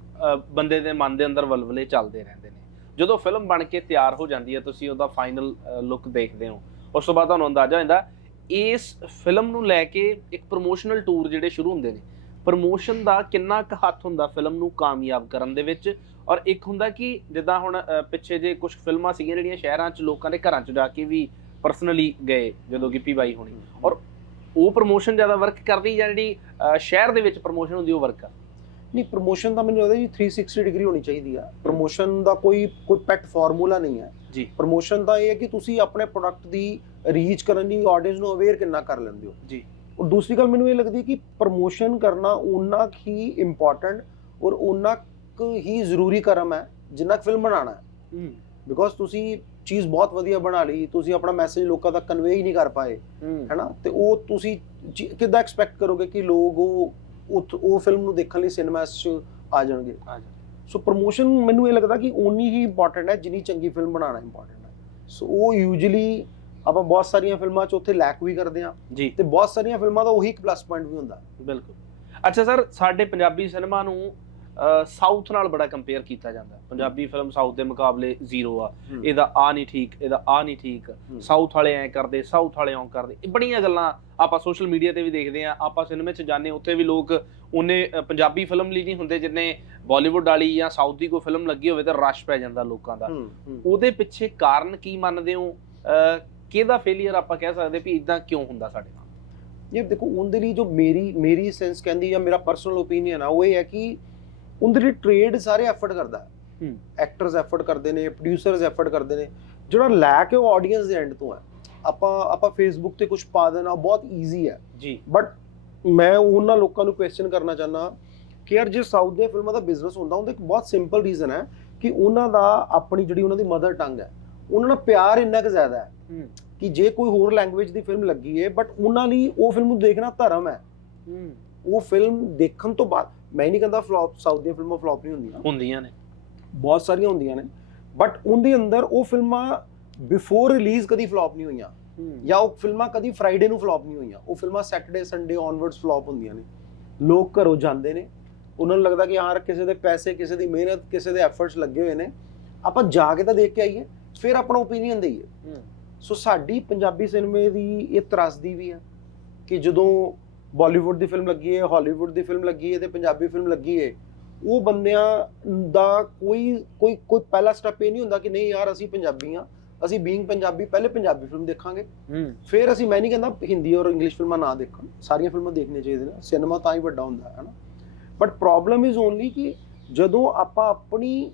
ਬੰਦੇ ਦੇ ਮਨ ਦੇ ਅੰਦਰ ਵਲਵਲੇ ਚੱਲਦੇ ਰਹਿੰਦੇ ਨੇ। ਜਦੋਂ ਫਿਲਮ ਬਣ ਕੇ ਤਿਆਰ ਹੋ ਜਾਂਦੀ ਹੈ ਤੁਸੀਂ ਉਹਦਾ ਫਾਈਨਲ ਲੁੱਕ ਦੇਖਦੇ ਹੋ। ਉਸ ਤੋਂ ਬਾਅਦ ਤੁਹਾਨੂੰ ਅੰਦਾਜ਼ਾ ਹੋ ਜਾਂਦਾ ਇਸ ਫਿਲਮ ਨੂੰ ਲੈ ਕੇ ਇੱਕ ਪ੍ਰੋਮੋਸ਼ਨਲ ਟੂਰ ਜਿਹੜੇ ਸ਼ੁਰੂ ਹੁੰਦੇ ਨੇ ਪ੍ਰੋਮੋਸ਼ਨ ਦਾ ਕਿੰਨਾ ਕੁ ਹੱਥ ਹੁੰਦਾ ਫਿਲਮ ਨੂੰ ਕਾਮਯਾਬ ਕਰਨ ਦੇ ਵਿੱਚ? ਔਰ ਇੱਕ ਹੁੰਦਾ ਕਿ ਜਿੱਦਾਂ ਹੁਣ ਪਿੱਛੇ ਜੇ ਕੁਝ ਫਿਲਮਾਂ ਸੀਗੀਆਂ ਜਿਹੜੀਆਂ ਸ਼ਹਿਰਾਂ 'ਚ ਲੋਕਾਂ ਦੇ ਘਰਾਂ 'ਚ ਜਾ ਕੇ ਵੀ ਪਰਸਨਲੀ ਗਏ, ਜਦੋਂ ਗਿੱਪੀ ਬਾਈ ਹੋਣੀ। ਔਰ ਉਹ ਪ੍ਰੋਮੋਸ਼ਨ ਜ਼ਿਆਦਾ ਵਰਕ ਕਰਦੀ ਜਾਂ ਜਿਹੜੀ ਸ਼ਹਿਰ ਦੇ ਵਿੱਚ ਪ੍ਰੋਮੋਸ਼ਨ ਹੁੰਦੀ, ਉਹ ਵਰਕ ਕਰ ਨਹੀਂ ਪ੍ਰੋਮੋਸ਼ਨ ਤਾਂ ਮੈਨੂੰ ਲੱਗਦਾ ਜੀ 360 ਡਿਗਰੀ ਹੋਣੀ ਚਾਹੀਦੀ ਆ। ਪ੍ਰੋਮੋਸ਼ਨ ਦਾ ਕੋਈ ਕੋਈ ਪੈਟ ਫਾਰਮੂਲਾ ਨਹੀਂ ਹੈ। ਜੀ। ਪ੍ਰੋਮੋਸ਼ਨ ਤਾਂ ਇਹ ਹੈ ਕਿ ਤੁਸੀਂ ਆਪਣੇ ਪ੍ਰੋਡਕਟ ਦੀ ਰੀਚ ਕਰਨ ਲਈ ਆਡੀਅנס ਨੂੰ ਅਵੇਅਰ ਕਿੰਨਾ ਕਰ ਲੈਂਦੇ ਹੋ। ਜੀ। ਔਰ ਦੂਸਰੀ ਗੱਲ ਮੈਨੂੰ ਇਹ ਲੱਗਦੀ ਕਿ ਪ੍ਰੋਮੋਸ਼ਨ ਕਰਨਾ ਉਨਾ ਕੁ ਹੀ ਇੰਪੋਰਟੈਂਟ ਔਰ ਉਨਾ ਕੁ ਹੀ ਜ਼ਰੂਰੀ ਕਰਮ ਹੈ ਜਿੰਨਾ ਫਿਲਮ ਬਣਾਉਣਾ ਹੈ। ਬਿਕੋਜ਼ ਤੁਸੀਂ ਚੀਜ਼ ਬਹੁਤ ਵਧੀਆ ਬਣਾ ਲਈ ਤੁਸੀਂ ਆਪਣਾ ਮੈਸੇਜ ਲੋਕਾਂ ਤੱਕ ਕਨਵੇ ਹੀ ਨਹੀਂ ਕਰ ਪਾਏ। ਹੈਨਾ? ਤੇ ਉਹ ਤੁਸੀਂ ਕਿੱਦਾਂ ਐਕਸਪੈਕਟ ਕਰੋਗੇ ਕਿ ਲੋਕ ਉਹ ਉਥ- ਉਹ ਫਿਲਮ ਨੂੰ ਦੇਖਣ ਲਈ ਸਿਨੇਮਾਸ 'ਚ ਆ ਜਾਣਗੇ। ਆ। ਸੋ ਪ੍ਰੋਮੋਸ਼ਨ ਮੈਨੂੰ ਇਹ ਲੱਗਦਾ ਕਿ ਓਨੀ ਹੀ ਇੰਪੋਰਟੈਂਟ ਹੈ ਜਿੰਨੀ ਚੰਗੀ ਫਿਲਮ ਬਣਾਉਣਾ ਇੰਪੋਰਟੈਂਟ ਹੈ। ਸੋ ਉਹ ਯੂਜੂਲੀ ਆਪਾਂ ਬਹੁਤ ਸਾਰੀਆਂ ਫਿਲਮਾਂ 'ਚ ਉੱਥੇ ਲੈਕ ਵੀ ਕਰਦੇ ਜੀ। ਤੇ ਬਹੁਤ ਸਾਰੀਆਂ ਫਿਲਮਾਂ ਦਾ ਉਹੀ ਇੱਕ ਪਲੱਸ ਪੁਆਇੰਟ ਵੀ ਹੁੰਦਾ। ਬਿਲਕੁਲ। ਅੱਛਾ ਸਰ ਸਾਡੇ ਪੰਜਾਬੀ ਸਿਨੇਮਾ ਨੂੰ ਸਾਊਥ ਨਾਲ ਬੜਾ ਕੰਪੇਅਰ ਕੀਤਾ ਜਾਂਦਾ। ਪੰਜਾਬੀ ਫਿਲਮ ਸਾਊਥ ਦੇ ਮੁਕਾਬਲੇ ਜ਼ੀਰੋ ਆ। ਇਹਦਾ ਆ ਨਹੀਂ ਠੀਕ ਇਹਦਾ ਆ ਨਹੀਂ ਠੀਕ। ਸਾਊਥ ਵਾਲੇ ਐ ਕਰਦੇ ਸਾਊਥ ਵਾਲੇ ਓਂ ਕਰਦੇ ਇਹ ਬੜੀਆਂ ਗੱਲਾਂ ਆਪਾਂ ਸੋਸ਼ਲ ਮੀਡੀਆ ਤੇ ਵੀ ਦੇਖਦੇ ਆ ਆਪਾਂ ਸਿਨੇਮੇ 'ਚ ਜਾਂਦੇ ਉੱਥੇ ਵੀ ਲੋਕ ਉਹਨੇ ਪੰਜਾਬੀ ਫਿਲਮ ਲਈ ਨਹੀਂ ਹੁੰਦੇ ਜਿੰਨੇ ਬਾਲੀਵੁੱਡ ਵਾਲੀ ਜਾਂ ਸਾਊਥ ਦੀ ਕੋਈ ਫਿਲਮ ਲੱਗੀ ਹੋਵੇ ਤਾਂ ਰਸ਼ ਪੈ ਜਾਂਦਾ ਲੋਕਾਂ ਦਾ। ਉਹਦੇ ਪਿੱਛੇ ਕਾਰਨ ਕੀ ਮੰਨਦੇ ਹੋ ਕਿਹਦਾ ਫੇਲਿਅਰ ਆਪਾਂ ਕਹਿ ਸਕਦੇ ਵੀ ਇਦਾਂ ਕਿਉਂ ਹੁੰਦਾ ਸਾਡੇ ਨਾਲ ਇਹ ਦੇਖੋ ਉਹਦੇ ਲਈ ਜੋ ਮੇਰੀ ਮੇਰੀ ਸੈਂਸ ਕਹਿੰਦੀ ਜਾਂ ਮੇਰਾ ਪਰਸਨਲ ਓਪੀਨੀਅਨ ਆ ਉਹ ਇਹ ਹੈ ਕਿ ਉਹਦੇ ਲਈ ਟ੍ਰੇਡ ਸਾਰੇ ਐਫਰਟ ਕਰਦਾ। ਐਕਟਰਸ ਐਫਰਟ ਕਰਦੇ ਨੇ ਪ੍ਰੋਡਿਊਸਰਸ ਐਫਰਟ ਕਰਦੇ ਨੇ। ਜਿਹੜਾ ਲੈ ਕੇ ਉਹ ਆਡੀਅנס ਦੇ ਐਂਡ ਤੋਂ ਹੈ। ਆਪਾਂ ਆਪਾਂ ਫੇਸਬੁੱਕ ਤੇ ਕੁਝ ਪਾ ਦੇਣਾ ਬਹੁਤ ਈਜ਼ੀ ਹੈ। ਜੀ। ਬਟ ਮੈਂ ਉਹਨਾਂ ਲੋਕਾਂ ਨੂੰ ਕੁਐਸਚਨ ਕਰਨਾ ਚਾਹਨਾ ਕਿ ਯਾਰ ਜੇ ਸਾਊਥ ਦੀਆਂ ਫਿਲਮਾਂ ਦਾ ਬਿਜ਼ਨਸ ਹੁੰਦਾ ਉਹਦਾ ਇੱਕ ਬਹੁਤ ਸਿੰਪਲ ਰੀਜ਼ਨ ਹੈ ਕਿ ਉਹਨਾਂ ਦਾ ਆਪਣੀ ਜਿਹੜੀ ਉਹਨਾਂ ਦੀ ਮਦਰ ਟੰਗ ਹੈ ਉਹਨਾਂ ਨਾਲ ਪਿਆਰ ਇੰਨਾ ਕੁ ਜ਼ਿਆਦਾ ਹੈ ਕਿ ਜੇ ਕੋਈ ਹੋਰ ਲੈਂਗੁਏਜ ਦੀ ਫਿਲਮ ਲੱਗੀ ਹੈ ਬਟ ਉਹਨਾਂ ਲਈ ਉਹ ਫਿਲਮ ਨੂੰ ਦੇਖਣਾ ਧਰਮ ਹੂੰ। ਉਹ ਫਿਲਮ ਦੇਖਣ ਤੋਂ ਬਾਅਦ ਮੈਂ ਨਹੀਂ ਕਹਿੰਦਾ ਫਲॉप ਸਾਊਥ ਦੀਆਂ ਫਿਲਮਾਂ ਫਲॉप ਨਹੀਂ ਹੁੰਦੀਆਂ। ਹੁੰਦੀਆਂ ਨੇ। ਬਹੁਤ ਸਾਰੀਆਂ ਹੁੰਦੀਆਂ ਨੇ। ਬਟ ਉਹਦੇ ਅੰਦਰ ਉਹ ਫਿਲਮਾਂ ਬਿਫੋਰ ਰਿਲੀਜ਼ ਕਦੀ ਫਲॉप ਨਹੀਂ ਹੋਈਆਂ। ਜਾਂ ਉਹ ਫਿਲਮਾਂ ਕਦੀ ਫਰਾਈਡੇ ਨੂੰ ਫਲॉप ਨਹੀਂ ਹੋਈਆਂ। ਉਹ ਫਿਲਮਾਂ ਸੈਟਰਡੇ ਸੰਡੇ ਔਨਵਰਡਸ ਫਲॉप ਹੁੰਦੀਆਂ ਨੇ। ਲੋਕ ਘਰੋਂ ਜਾਂਦੇ ਨੇ। ਉਹਨਾਂ ਨੂੰ ਲੱਗਦਾ ਕਿ ਯਾਰ ਕਿਸੇ ਦੇ ਪੈਸੇ ਕਿਸੇ ਦੀ ਮਿਹਨਤ ਕਿਸੇ ਦੇ ਐਫਰਟਸ ਲੱਗੇ ਹੋਏ ਨੇ। ਆਪਾਂ ਜਾ ਕੇ ਤਾਂ ਦੇਖ ਕੇ ਆਈਏ ਫਿਰ ਆਪਣਾ ਓਪੀਨੀਅਨ ਦੇਈਏ। ਸੋ ਸਾਡੀ ਪੰਜਾਬੀ ਸਿਨੇਮੇ ਦੀ ਇਹ ਤਰਸਦੀ ਵੀ ਹੈ ਕਿ ਜਦੋਂ ਬਾਲੀਵੁੱਡ ਦੀ ਫਿਲਮ ਲੱਗੀ ਹੈ ਹਾਲੀਵੁੱਡ ਦੀ ਫਿਲਮ ਲੱਗੀ ਹੈ ਤੇ ਪੰਜਾਬੀ ਫਿਲਮ ਲੱਗੀ ਹੈ। ਉਹ ਬੰਦਿਆਂ ਦਾ ਕੋਈ ਕੋਈ ਕੋਈ ਪਹਿਲਾ ਸਟੈਪ ਇਹ ਨਹੀਂ ਹੁੰਦਾ ਕਿ ਨਹੀਂ ਯਾਰ ਅਸੀਂ ਪੰਜਾਬੀ ਆ ਅਸੀਂ ਬੀਇੰਗ ਪੰਜਾਬੀ ਪਹਿਲੇ ਪੰਜਾਬੀ ਫਿਲਮ ਦੇਖਾਂਗੇ। ਫਿਰ ਅਸੀਂ ਮੈਂ ਨਹੀਂ ਕਹਿੰਦਾ ਹਿੰਦੀ ਔਰ ਇੰਗਲਿਸ਼ ਫਿਲਮਾਂ ਨਾ ਦੇਖਣ ਸਾਰੀਆਂ ਫਿਲਮਾਂ ਦੇਖਣੀਆਂ ਚਾਹੀਦੀਆਂ ਨੇ ਸਿਨੇਮਾ ਤਾਂ ਹੀ ਵੱਡਾ ਹੁੰਦਾ ਹੈ ਨਾ ਬਟ ਪ੍ਰੋਬਲਮ ਇਜ਼ ਓਨਲੀ ਕਿ ਜਦੋਂ ਆਪਾਂ ਆਪਣੀ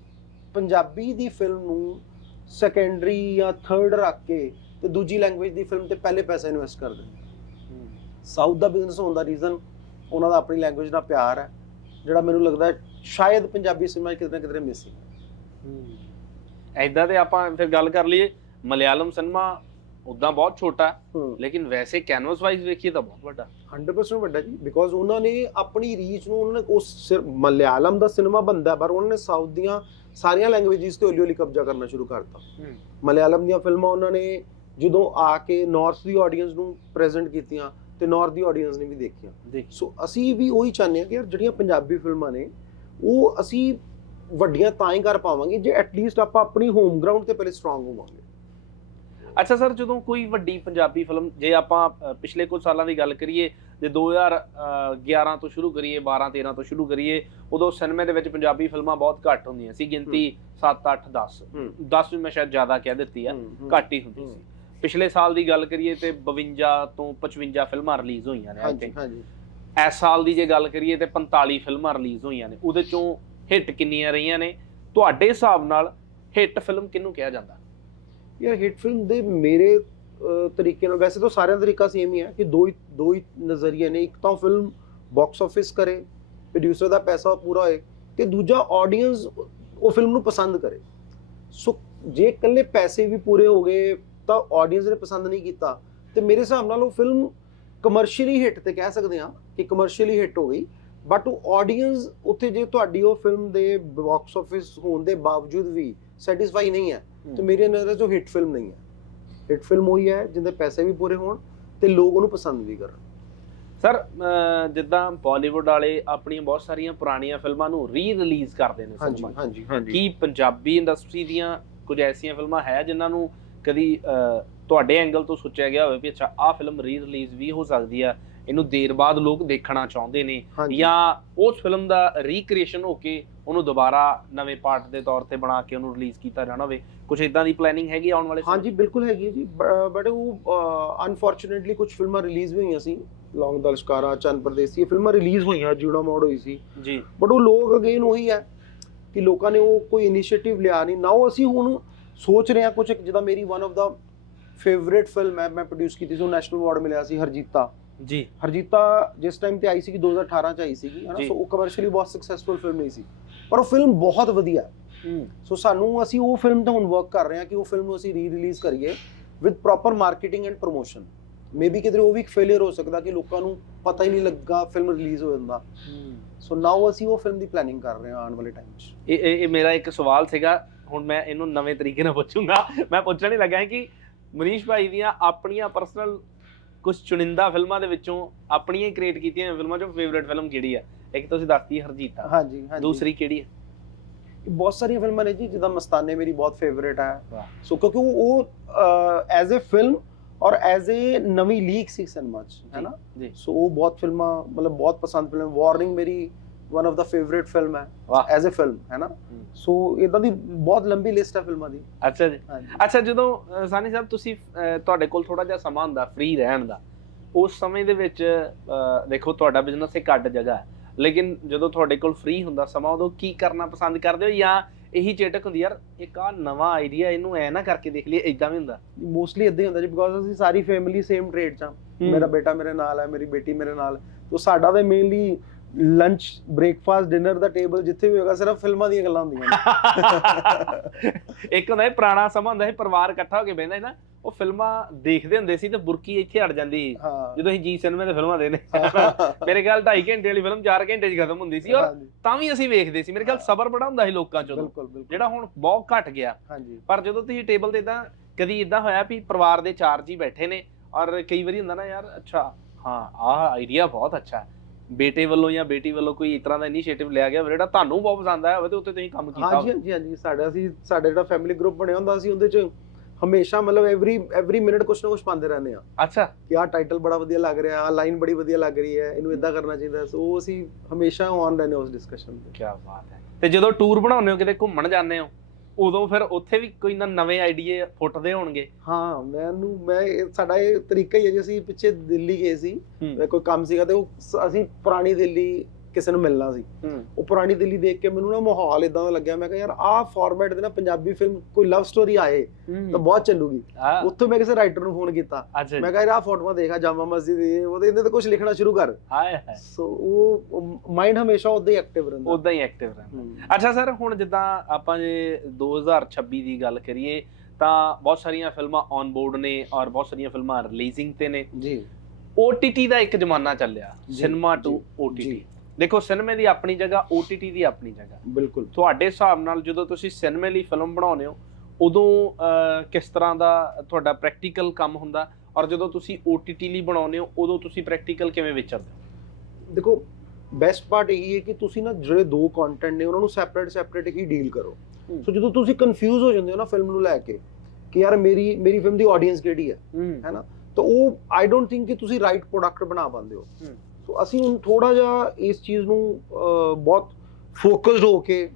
ਪੰਜਾਬੀ ਦੀ ਫਿਲਮ ਨੂੰ ਸੈਕੰਡਰੀ ਜਾਂ ਥਰਡ ਰੱਖ ਕੇ ਤੇ ਦੂਜੀ ਲੈਂਗੁਏਜ ਦੀ ਫਿਲਮ ਤੇ ਪਹਿਲੇ ਪੈਸਾ ਇਨਵੈਸਟ ਕਰਦੇ ਨੇ ਸਾਊਥ ਦਾ ਬਿਜ਼ਨਸ ਹੋਣ ਦਾ ਰੀਜ਼ਨ ਉਹਨਾਂ ਦਾ ਆਪਣੀ ਲੈਂਗੁਏਜ ਨਾਲ ਪਿਆਰ ਹੈ ਜਿਹੜਾ ਮੈਨੂੰ ਲੱਗਦਾ ਹੈ ਸ਼ਾਇਦ ਪੰਜਾਬੀ ਸਿਨੇਮਾ ਕਿਤੇ ਨਾ ਕਿਤੇ ਮਿਸਿੰਗ ਐਦਾਂ ਤੇ ਆਪਾਂ ਫਿਰ ਗੱਲ ਕਰ ਲਈਏ ਮਲਿਆਲਮ ਸਿਨੇਮਾ ਉਦਾਂ ਬਹੁਤ ਛੋਟਾ ਹੈ, ਹੂੰ। ਲੇਕਿਨ ਵੈਸੇ ਕੈਨਵਸ ਵਾਈਜ਼ ਵੇਖੀਏ ਤਾਂ ਬਹੁਤ ਵੱਡਾ। 100% ਵੱਡਾ ਜੀ ਬਿਕੋਜ਼ ਉਹਨਾਂ ਨੇ ਆਪਣੀ ਰੀਚ ਨੂੰ ਉਹਨਾਂ ਨੇ ਉਸ ਸਿਰ- ਮਲਿਆਲਮ ਦਾ ਸਿਨੇਮਾ ਬੰਦਾ ਪਰ ਉਹਨਾਂ ਨੇ ਸਾਊਥ ਦੀਆਂ ਸਾਰੀਆਂ ਲੈਂਗੁਏਜਸ ਤੇ ਹੌਲੀ ਹੌਲੀ ਕਬਜ਼ਾ ਕਰਨਾ ਸ਼ੁਰੂ ਕਰਤਾ। ਮਲਿਆਲਮ ਦੀਆਂ ਫਿਲਮਾਂ ਉਹਨਾਂ ਨੇ ਜਦੋਂ ਆ ਕੇ ਨਾਰਥ ਦੀ ਆਡੀਅנס ਨੂੰ ਪ੍ਰੈਜ਼ੈਂਟ ਕੀਤੀਆਂ ਤੇ ਨਾਰਥ ਦੀ ਆਡੀਅנס ਨੇ ਵੀ ਦੇਖੀਆਂ। ਦੇਖ। ਸੋ ਅਸੀਂ ਵੀ ਉਹੀ ਚਾਹੁੰਦੇ ਹਾਂ ਕਿ ਯਾਰ ਜਿਹੜੀਆਂ ਪੰਜਾਬੀ ਫਿਲਮਾਂ ਨੇ ਉਹ ਅਸੀਂ ਵੱਡੀਆਂ ਤਾਂ ਹੀ ਕਰ ਪਾਵਾਂਗੇ ਜੇ ਐਟਲੀਸਟ ਆਪਾਂ ਆਪਣੀ ਹੋਮ ਗਰਾਊਂਡ ਤੇ ਪਹਿਲੇ ਸਟਰੋਂਗ ਹੋਵਾਂਗੇ। ਅੱਛਾ ਸਰ ਜਦੋਂ ਕੋਈ ਵੱਡੀ ਪੰਜਾਬੀ ਫਿਲਮ ਜੇ ਆਪਾਂ ਪਿਛਲੇ ਕੁਝ ਸਾਲਾਂ ਦੀ ਗੱਲ ਕਰੀਏ ਜੇ 2011 ਤੋਂ ਸ਼ੁਰੂ ਕਰੀਏ 12 13 ਤੋਂ ਸ਼ੁਰੂ ਕਰੀਏ ਉਦੋਂ ਸਿਨੇਮੇ ਦੇ ਵਿੱਚ ਪੰਜਾਬੀ ਫਿਲਮਾਂ ਬਹੁਤ ਘੱਟ ਹੁੰਦੀਆਂ ਸੀ ਗਿਣਤੀ 7 8 10 ਹੂੰ। 10 ਵੀ ਮੈਂ ਸ਼ਾਇਦ ਜ਼ਿਆਦਾ ਕਹਿ ਦਿੱਤੀ ਆ ਘੱਟ ਹੀ ਹੁੰਦੀ। ਸੀ। ਪਿਛਲੇ ਸਾਲ ਦੀ ਗੱਲ ਕਰੀਏ ਤੇ 52 ਤੋਂ 55 ਫਿਲਮਾਂ ਰਿਲੀਜ਼ ਹੋਈਆਂ ਨੇ ਹਾਂਜੀ। ਹਾਂਜੀ। ਇਸ ਸਾਲ ਦੀ ਜੇ ਗੱਲ ਕਰੀਏ ਤੇ 45 ਫਿਲਮਾਂ ਰਿਲੀਜ਼ ਹੋਈਆਂ ਨੇ ਉਹਦੇ ਚੋਂ ਹਿੱਟ ਕਿੰਨੀਆਂ ਰਹੀਆਂ ਨੇ? ਤੁਹਾਡੇ ਹਿਸਾਬ ਨਾਲ ਹਿੱਟ ਫਿਲਮ ਕਿਹਨੂੰ ਕਿਹਾ ਜਾਂਦਾ? ਯਾਰ ਹਿੱਟ ਫਿਲਮ ਦੇ ਮੇਰੇ ਤਰੀਕੇ ਨਾਲ ਵੈਸੇ ਤਾਂ ਸਾਰਿਆਂ ਦਾ ਤਰੀਕਾ ਸੇਮ ਹੀ ਹੈ ਕਿ ਦੋ ਹੀ ਦੋ ਹੀ ਨਜ਼ਰੀਏ ਨੇ। ਇੱਕ ਤਾਂ ਫਿਲਮ ਬਾਕਸ ਆਫਿਸ ਕਰੇ ਪ੍ਰੋਡਿਊਸਰ ਦਾ ਪੈਸਾ ਪੂਰਾ ਹੋਏ ਤੇ ਦੂਜਾ ਆਡੀਅנס ਉਹ ਫਿਲਮ ਨੂੰ ਪਸੰਦ ਕਰੇ। ਸੋ ਜੇ ਇਕੱਲੇ ਪੈਸੇ ਵੀ ਪੂਰੇ ਹੋ ਗਏ ਤਾਂ ਆਡੀਅנס ਨੇ ਪਸੰਦ ਨਹੀਂ ਕੀਤਾ। ਤੇ ਮੇਰੇ ਹਿਸਾਬ ਨਾਲ ਉਹ ਫਿਲਮ ਕਮਰਸ਼ੀਅਲੀ ਹਿੱਟ ਤੇ ਕਹਿ ਸਕਦੇ ਆ ਕਿ ਕਮਰਸ਼ੀਅਲੀ ਹਿੱਟ ਹੋ ਗਈ। ਬਟ ਉਹ ਆਡੀਅנס ਉੱਥੇ ਜੇ ਤੁਹਾਡੀ ਉਹ ਫਿਲਮ ਦੇ ਬਾਕਸ ਆਫਿਸ ਹੋਣ ਦੇ ਬਾਵਜੂਦ ਵੀ ਸੈਟੀਸਫਾਈ ਨਹੀਂ ਹੈ ਤੇ ਮੇਰੇ ਨਜ਼ਰ ਜੋ ਹਿੱਟ ਫਿਲਮ ਨਹੀਂ ਹੈ। ਹਿੱਟ ਫਿਲਮ ਹੋਈ ਹੈ ਜਿੰਦੇ ਪੈਸੇ ਵੀ ਪੂਰੇ ਹੋਣ ਤੇ ਲੋਕ ਉਹਨੂੰ ਪਸੰਦ ਵੀ ਕਰਨ। ਸਰ ਜਿੱਦਾਂ ਬਾਲੀਵੁੱਡ ਵਾਲੇ ਆਪਣੀਆਂ ਬਹੁਤ ਸਾਰੀਆਂ ਪੁਰਾਣੀਆਂ ਫਿਲਮਾਂ ਨੂੰ ਰੀ ਰਿਲੀਜ਼ ਕਰਦੇ ਨੇ ਹਾਂਜੀ ਹਾਂਜੀ ਕੀ ਪੰਜਾਬੀ ਇੰਡਸਟਰੀ ਦੀਆਂ ਕੁਝ ਐਸੀਆਂ ਫਿਲਮਾਂ ਹੈ ਜਿਨ੍ਹਾਂ ਨੂੰ ਕਦੀ ਤੁਹਾਡੇ ਐਂਗਲ ਤੋਂ ਸੋਚਿਆ ਗਿਆ ਹੋਵੇ ਵੀ ਅੱਛਾ ਆਹ ਫਿਲਮ ਰੀ ਰਿਲੀਜ਼ ਵੀ ਹੋ ਸਕਦੀ ਆ ਇਹਨੂੰ ਦੇਰ ਬਾਅਦ ਲੋਕ ਦੇਖਣਾ ਚਾਹੁੰਦੇ ਨੇ ਜਾਂ ਉਸ ਫਿਲਮ ਦਾ ਰੀਕ੍ਰੀਏਸ਼ਨ ਹੋ ਕੇ ਉਹਨੂੰ ਦੁਬਾਰਾ ਨਵੇਂ ਪਾਰਟ ਦੇ ਤੌਰ ਤੇ ਬਣਾ ਕੇ ਉਹਨੂੰ ਰਿਲੀਜ਼ ਕੀਤਾ ਜਾਣਾ ਹੋਵੇ। ਕੁਝ ਇਦਾਂ ਦੀ ਪਲੈਨਿੰਗ ਹੈਗੀ ਆਉਣ ਵਾਲੇ ਹਾਂਜੀ ਬਿਲਕੁਲ ਹੈਗੀ ਹੈ ਜੀ। ਬਟ ਉਹ ਅਨਫੋਰਚੂਨੇਟਲੀ ਕੁਝ ਫਿਲਮਾਂ ਰਿਲੀਜ਼ ਵੀ ਹੋਈਆਂ ਸੀ। ਲੌਂਗ ਦਾ ਲਸ਼ਕਾਰਾ ਚੰਨ ਪਰਦੇਸੀ ਇਹ ਫਿਲਮਾਂ ਰਿਲੀਜ਼ ਹੋਈਆਂ ਜੂੜਾ ਮੋੜ ਹੋਈ ਸੀ? ਜੀ। ਬਟ ਉਹ ਲੋਕ ਅਗੇਨ ਉਹੀ ਹੈ ਕਿ ਲੋਕਾਂ ਨੇ ਉਹ ਕੋਈ ਇਨੀਸ਼ੀਏਟਿਵ ਲਿਆ ਨਹੀਂ। ਨਾ ਉਹ ਅਸੀਂ ਹੁਣ ਸੋਚ ਰਹੇ ਕੁਝ ਜਿੱਦਾਂ ਮੇਰੀ ਵਨ ਆਫ ਦਾ ਫੇਵਰੇਟ ਫਿਲਮ ਹੈ ਮੈਂ ਪ੍ਰੋਡਿਊਸ ਕੀਤੀ ਸੀ ਉਹ ਨੈਸ਼ਨਲ ਅਵਾਰਡ ਮਿਲਿਆ ਸੀ ਹਰਜੀਤਾ। ਜੀ। ਹਰਜੀਤਾ ਜਿਸ ਟਾਈਮ ਤੇ ਆਈ ਸੀ ਕਿ 2018 ਚ ਆਈ ਸੀਗੀ ਹਨਾ। ਸੋ ਉਹ ਕਮਰਸ਼ੀਅਲੀ ਬਹੁਤ ਸਕਸੈਸਫੁਲ ਫਿਲਮ ਨਹੀਂ ਸੀ। ਪਰ ਉਹ ਫਿਲਮ ਬਹੁਤ ਵਧੀਆ। ਹੈ। ਸੋ ਸਾਨੂੰ ਅਸੀਂ ਉਹ ਫਿਲਮ ਤੇ ਹੁਣ ਵਰਕ ਕਰ ਰਹੇ ਹਾਂ ਕਿ ਉਹ ਫਿਲਮ ਨੂੰ ਅਸੀਂ ਰੀ ਰਿਲੀਜ਼ ਕਰੀਏ with proper marketing and promotion maybe ਕਿਧਰੇ ਉਹ ਵੀ ਇੱਕ ਫੇਲਿਅਰ ਹੋ ਸਕਦਾ ਕਿ ਲੋਕਾਂ ਨੂੰ ਪਤਾ ਹੀ ਨਹੀਂ ਲੱਗਾ ਫਿਲਮ ਰਿਲੀਜ਼ ਹੋ ਜਾਂਦਾ। ਸੋ ਨਾਓ ਅਸੀਂ ਉਹ ਫਿਲਮ ਦੀ ਪਲੈਨਿੰਗ ਕਰ ਰਹੇ ਹਾਂ ਆਉਣ ਵਾਲੇ ਟਾਈਮ 'ਚ। ਇਹ ਇਹ ਮੇਰਾ ਇੱਕ ਸਵਾਲ ਸੀਗਾ। ਹੁਣ ਮੈਂ ਇਹਨੂੰ ਨਵੇਂ ਤਰੀਕੇ ਨਾਲ ਪੁੱਛੂੰਗਾ। ਮੈਂ ਪੁੱਛਣ ਹੀ ਲੱਗਾ ਕਿ ਮਨੀਸ਼ ਭਾਈ ਦੀਆਂ ਆਪਣੀਆਂ ਪਰਸਨਲ ਕੁਝ ਚੁਣਿੰਦਾ ਫਿਲਮਾਂ ਦੇ ਵਿੱਚੋਂ ਆਪਣੀਆਂ ਹੀ ਕ੍ਰੀਏਟ ਕੀਤੀਆਂ ਫਿਲਮਾਂ ਚੋਂ ਫੇਵਰਿਟ ਫਿਲਮ ਕਿਹੜੀ ਆ? ਇੱਕ ਤੁਸੀਂ ਦੱਸਤੀ ਹਰਜੀਤਾ ਹਾਂਜੀ ਹਾਂਜੀ। ਦੂਸਰੀ ਕਿਹੜੀ ਹੈ ਬਹੁਤ ਸਾਰੀਆਂ ਫਿਲਮਾਂ ਨੇ ਜੀ ਜਿੱਦਾਂ ਮਸਤਾਨੇ ਮੇਰੀ ਬਹੁਤ ਫੇਵਰੇਟ ਹੈ। ਸੋ ਕਿਉਂਕਿ ਉਹ ਐਜ਼ ਅ ਫਿਲਮ ਔਰ ਐਜ਼ ਅ ਨਵੀਂ ਲੀਕ ਸੀ ਸਿਨੇਮਾ 'ਚ ਹੈ ਨਾ? ਸੋ ਉਹ ਬਹੁਤ ਫਿਲਮਾਂ ਮਤਲਬ ਬਹੁਤ ਪਸੰਦ ਫਿਲਮ ਵਾਰਨਿੰਗ ਮੇਰੀ ਵਨ ਆਫ ਦਾ ਫੇਵਰੇਟ ਫਿਲਮ ਹੈ ਐਜ਼ ਅ ਫਿਲਮ ਹੈ ਨਾ? ਸੋ ਇਦਾਂ ਦੀ ਬਹੁਤ ਲੰਬੀ ਲਿਸਟ ਹੈ ਫਿਲਮਾਂ ਦੀ। ਅੱਛਾ ਜੀ। ਅੱਛਾ ਜਦੋਂ ਸਾਨੀ ਸਾਹਿਬ ਤੁਸੀਂ ਤੁਹਾਡੇ ਕੋਲ ਥੋੜਾ ਜਿਹਾ ਸਮਾਂ ਹੁੰਦਾ ਫ੍ਰੀ ਰਹਿਣ ਦਾ ਉਸ ਸਮੇਂ ਦੇ ਵਿੱਚ ਦੇਖੋ ਤੁਹਾਡਾ ਬਿਜ਼ਨਸ ਇੱਕ ਅੱਡ ਜਗ੍ਹਾ ਹੈ। ਲੇਕਿਨ ਜਦੋਂ ਤੁਹਾਡੇ ਕੋਲ ਫ੍ਰੀ ਹੁੰਦਾ ਸਮਾਂ ਉਦੋਂ ਕੀ ਕਰਨਾ ਪਸੰਦ ਕਰਦੇ ਹੋ? ਜਾਂ ਇਹੀ ਚੇਟਕ ਹੁੰਦੀ ਯਾਰ ਇੱਕ ਆ ਨਵਾਂ ਆਈਡੀਆ ਇਹਨੂੰ ਐ ਨਾ ਕਰਕੇ ਦੇਖ ਲਈਏ ਇਦਾਂ ਵੀ ਹੁੰਦਾ? ਮੋਸਟਲੀ ਇਦਾਂ ਹੀ ਹੁੰਦਾ ਜੀ ਬਿਕੋਜ਼ ਅਸੀਂ ਸਾਰੀ ਫੈਮਿਲੀ ਸੇਮ ਟ੍ਰੇਡ 'ਚ ਆ। ਮੇਰਾ ਬੇਟਾ ਮੇਰੇ ਨਾਲ ਹੈ ਮੇਰੀ ਬੇਟੀ ਮੇਰੇ ਨਾਲ। ਤੋ ਸਾਡਾ ਤਾਂ ਮੇਨਲੀ ਲੰਚ ਬ੍ਰੇਕਫਾਸਟ ਡਿਨਰ ਦਾ ਟੇਬਲ ਜਿੱਥੇ ਵੀ ਹੋਏਗਾ ਸਿਰਫ ਫਿਲਮਾਂ ਦੀਆਂ ਗੱਲਾਂ ਹੁੰਦੀਆਂ ਇੱਕ ਹੁੰਦਾ ਸੀ ਪੁਰਾਣਾ ਸਮਾਂ ਹੁੰਦਾ ਸੀ ਪਰਿਵਾਰ ਇਕੱਠਾ ਹੋ ਕੇ ਬਹਿੰਦਾ ਸੀ ਨਾ ਉਹ ਫਿਲਮਾਂ ਦੇਖਦੇ ਹੁੰਦੇ ਸੀ ਤੇ ਬੁਰਕੀ ਇੱਥੇ ਅੜ ਜਾਂਦੀ ਸੀ। ਜਦੋਂ ਅਸੀਂ ਜੀ ਸਿਨੇਮੇ ਦੇ ਫਿਲਮਾਂ ਦੇ ਨੇ ਮੇਰੇ ਖਿਆਲ 2.5 ਘੰਟੇ ਵਾਲੀ ਫਿਲਮ 4 ਘੰਟੇ 'ਚ ਖਤਮ ਹੁੰਦੀ ਸੀ ਔਰ ਤਾਂ ਵੀ ਅਸੀਂ ਵੇਖਦੇ ਸੀ। ਮੇਰੇ ਖਿਆਲ ਸਬਰ ਬੜਾ ਹੁੰਦਾ ਸੀ ਲੋਕਾਂ 'ਚ ਉਦੋਂ। ਜਿਹੜਾ ਹੁਣ ਬਹੁਤ ਘਟ ਗਿਆ। ਹਾਂਜੀ। ਪਰ ਜਦੋਂ ਤੁਸੀਂ ਟੇਬਲ ਤੇ ਇਦਾਂ ਕਦੀ ਇਦਾਂ ਹੋਇਆ ਵੀ ਪਰਿਵਾਰ ਦੇ ਚਾਰ ਜੀ ਬੈਠੇ ਨੇ ਔਰ ਕਈ ਵਾਰੀ ਹੁੰਦਾ ਨਾ ਯਾਰ ਅੱਛਾ ਹਾਂ ਆਹ ਆਈਡੀਆ ਬਹੁਤ ਅੱਛਾ। ਹੈ ਬੇਟੇ ਵੱਲੋਂ ਜਾਂ ਬੇਟੀ ਵੱਲੋਂ ਕੋਈ ਇਸ ਤਰ੍ਹਾਂ ਦਾ ਇਨੀਸ਼ੀਏਟਿਵ ਲਿਆ ਗਿਆ ਜਿਹੜਾ ਤੁਹਾਨੂੰ ਬਹੁਤ ਪਸੰਦ ਆਇਆ ਹੋਵੇ ਤੇ ਉੱਤੇ ਤੁਸੀਂ ਕੰਮ ਕੀਤਾ ਹਾਂਜੀ ਹਾਂਜੀ ਹਾਂਜੀ ਸਾਡਾ ਸੀ ਸਾਡਾ ਜਿਹੜਾ ਫੈਮਿਲੀ ਗਰੁੱਪ ਬਣਿਆ ਹੁੰਦਾ ਸੀ ਉਹਦੇ 'ਚ ਹਮੇਸ਼ਾ ਮਤਲਬ ਐਵਰੀ ਐਵਰੀ ਮਿੰਟ ਕੁਛ ਨਾ ਕੁਛ ਪਾਉਂਦੇ ਰਹਿੰਦੇ ਆ ਅੱਛਾ। ਕਿ ਆਹ ਟਾਈਟਲ ਬੜਾ ਵਧੀਆ ਲੱਗ ਰਿਹਾ ਆਹ ਲਾਈਨ ਬੜੀ ਵਧੀਆ ਲੱਗ ਰਹੀ ਹੈ ਇਹਨੂੰ ਇਦਾਂ ਕਰਨਾ ਚਾਹੀਦਾ ਸੋ ਅਸੀਂ ਹਮੇਸ਼ਾ ਔਨ ਰਹਿੰਦੇ ਉਸ ਡਿਸਕਸ਼ਨ ਤੇ। ਕੀ ਬਾਤ ਹੈ। ਤੇ ਜਦੋਂ ਟੂਰ ਬਣਾਉਂਦੇ ਹੋ ਕਿਤੇ ਘੁੰਮਣ ਜਾਂਦੇ ਹੋ? ਉਦੋਂ ਫਿਰ ਉੱਥੇ ਵੀ ਕੋਈ ਨਾ ਨਵੇਂ ਆਈਡੀਏ ਫੁੱਟਦੇ ਹੋਣਗੇ। ਹਾਂ ਮੈਨੂੰ ਮੈਂ ਇਹ- ਸਾਡਾ ਇਹ ਤਰੀਕਾ ਹੀ ਹੈ ਜੀ ਅਸੀਂ ਪਿੱਛੇ ਦਿੱਲੀ ਗਏ ਸੀ। ਹੂੰ। ਕੋਈ ਕੰਮ ਸੀਗਾ ਤੇ ਉਹ ਸ- ਅਸੀਂ ਪੁਰਾਣੀ ਦਿੱਲੀ ਕਿਸੇ ਨੂੰ ਮਿਲਣਾ ਸੀ। ਉਹ ਪੁਰਾਣੀ ਦਿੱਲੀ ਦੇਖ ਕੇ ਮੈਨੂੰ ਨਾ ਮਾਹੌਲ ਇਦਾਂ ਦਾ ਲੱਗਿਆ। ਮੈਂ ਕਿਹਾ ਯਾਰ ਆਹ ਫਾਰਮੈਟ ਦੇ ਨਾ ਪੰਜਾਬੀ ਫਿਲਮ ਕੋਈ ਲਵ ਸਟੋਰੀ ਆਏ ਤਾਂ ਬਹੁਤ ਚੱਲੂਗੀ। ਉੱਥੋਂ ਮੈਂ ਕਿਸੇ ਰਾਈਟਰ ਨੂੰ ਫੋਨ ਕੀਤਾ। ਮੈਂ ਕਿਹਾ ਯਾਰ ਆਹ ਫੋਟੋਆਂ ਦੇਖਾ ਜਾਮਾ ਮਸਜਿਦ ਇਹ ਉਹਦੇ ਇਹਦੇ ਤੇ ਕੁਝ ਲਿਖਣਾ ਸ਼ੁਰੂ ਕਰ। ਹਾਏ ਹਾਏ। ਸੋ ਉਹ ਮਾਈਂਡ ਹਮੇਸ਼ਾ ਉਦਾਂ ਹੀ ਐਕਟਿਵ ਰਹਿੰਦਾ। ਉਦਾਂ ਹੀ ਐਕਟਿਵ ਰਹਿੰਦਾ। ਅੱਛਾ ਸਰ ਹੁਣ ਜਿੱਦਾਂ ਆਪਾਂ ਜੇ 2026 ਦੀ ਗੱਲ ਕਰੀਏ ਤਾਂ ਬਹੁਤ ਸਾਰੀਆਂ ਫਿਲਮਾਂ ਔਨ ਬੋਰਡ ਨੇ ਔਰ ਬਹੁਤ ਸਾਰੀਆਂ ਫਿਲਮਾਂ ਰਿਲੀਜ਼ਿੰਗ ਤੇ ਨੇ। ਜੀ। OTT ਦਾ ਇੱਕ ਜ਼ਮਾਨਾ ਚੱਲਿਆ। Cinema to OTT। ਦੇਖੋ ਸਿਨੇਮੇ ਦੀ ਆਪਣੀ ਜਗ੍ਹਾ OTT ਦੀ ਆਪਣੀ ਜਗ੍ਹਾ। ਬਿਲਕੁਲ। ਤੁਹਾਡੇ ਹਿਸਾਬ ਨਾਲ ਜਦੋਂ ਤੁਸੀਂ ਸਿਨੇਮੇ ਲਈ ਫਿਲਮ ਬਣਾਉਂਦੇ ਹੋ ਉਦੋਂ ਕਿਸ ਤਰ੍ਹਾਂ ਦਾ ਤੁਹਾਡਾ ਪ੍ਰੈਕਟੀਕਲ ਕੰਮ ਹੁੰਦਾ? ਔਰ ਜਦੋਂ ਤੁਸੀਂ OTT ਲਈ ਬਣਾਉਂਦੇ ਹੋ ਉਦੋਂ ਤੁਸੀਂ ਪ੍ਰੈਕਟੀਕਲ ਕਿਵੇਂ ਵਿਚਰਦੇ ਹੋ? ਦੇਖੋ ਬੈਸਟ ਪਾਰਟ ਇਹ ਹੈ ਕਿ ਤੁਸੀਂ ਨਾ ਜਿਹੜੇ ਦੋ ਕੰਟੈਂਟ ਨੇ ਉਹਨਾਂ ਨੂੰ ਸੈਪਰੇਟ ਸੈਪਰੇਟ ਹੀ ਡੀਲ ਕਰੋ। ਸੋ ਜਦੋਂ ਤੁਸੀਂ ਕਨਫਿਊਜ਼ ਹੋ ਜਾਂਦੇ ਹੋ ਨਾ ਫਿਲਮ ਨੂੰ ਲੈ ਕੇ ਕਿ ਯਾਰ ਮੇਰੀ ਮੇਰੀ ਫਿਲਮ ਦੀ ਆਡੀਅנס ਕਿਹੜੀ ਹੈ ਹੈ। ਨਾ? ਤਾਂ ਉਹ ਆਈ ਡੋਨਟ ਥਿੰਕ ਕਿ ਤੁਸੀਂ ਰਾਈਟ ਪ੍ਰੋਡਕਟ ਬਣਾ ਪਾਉਂਦੇ ਹੋ। ਸੋ ਅਸੀਂ ਹੁਣ ਥੋੜਾ ਜਿਹਾ ਇਸ ਚੀਜ਼ ਨੂੰ ਬਹੁਤ ਫੋਕਸਡ ਹੋ ਕੇ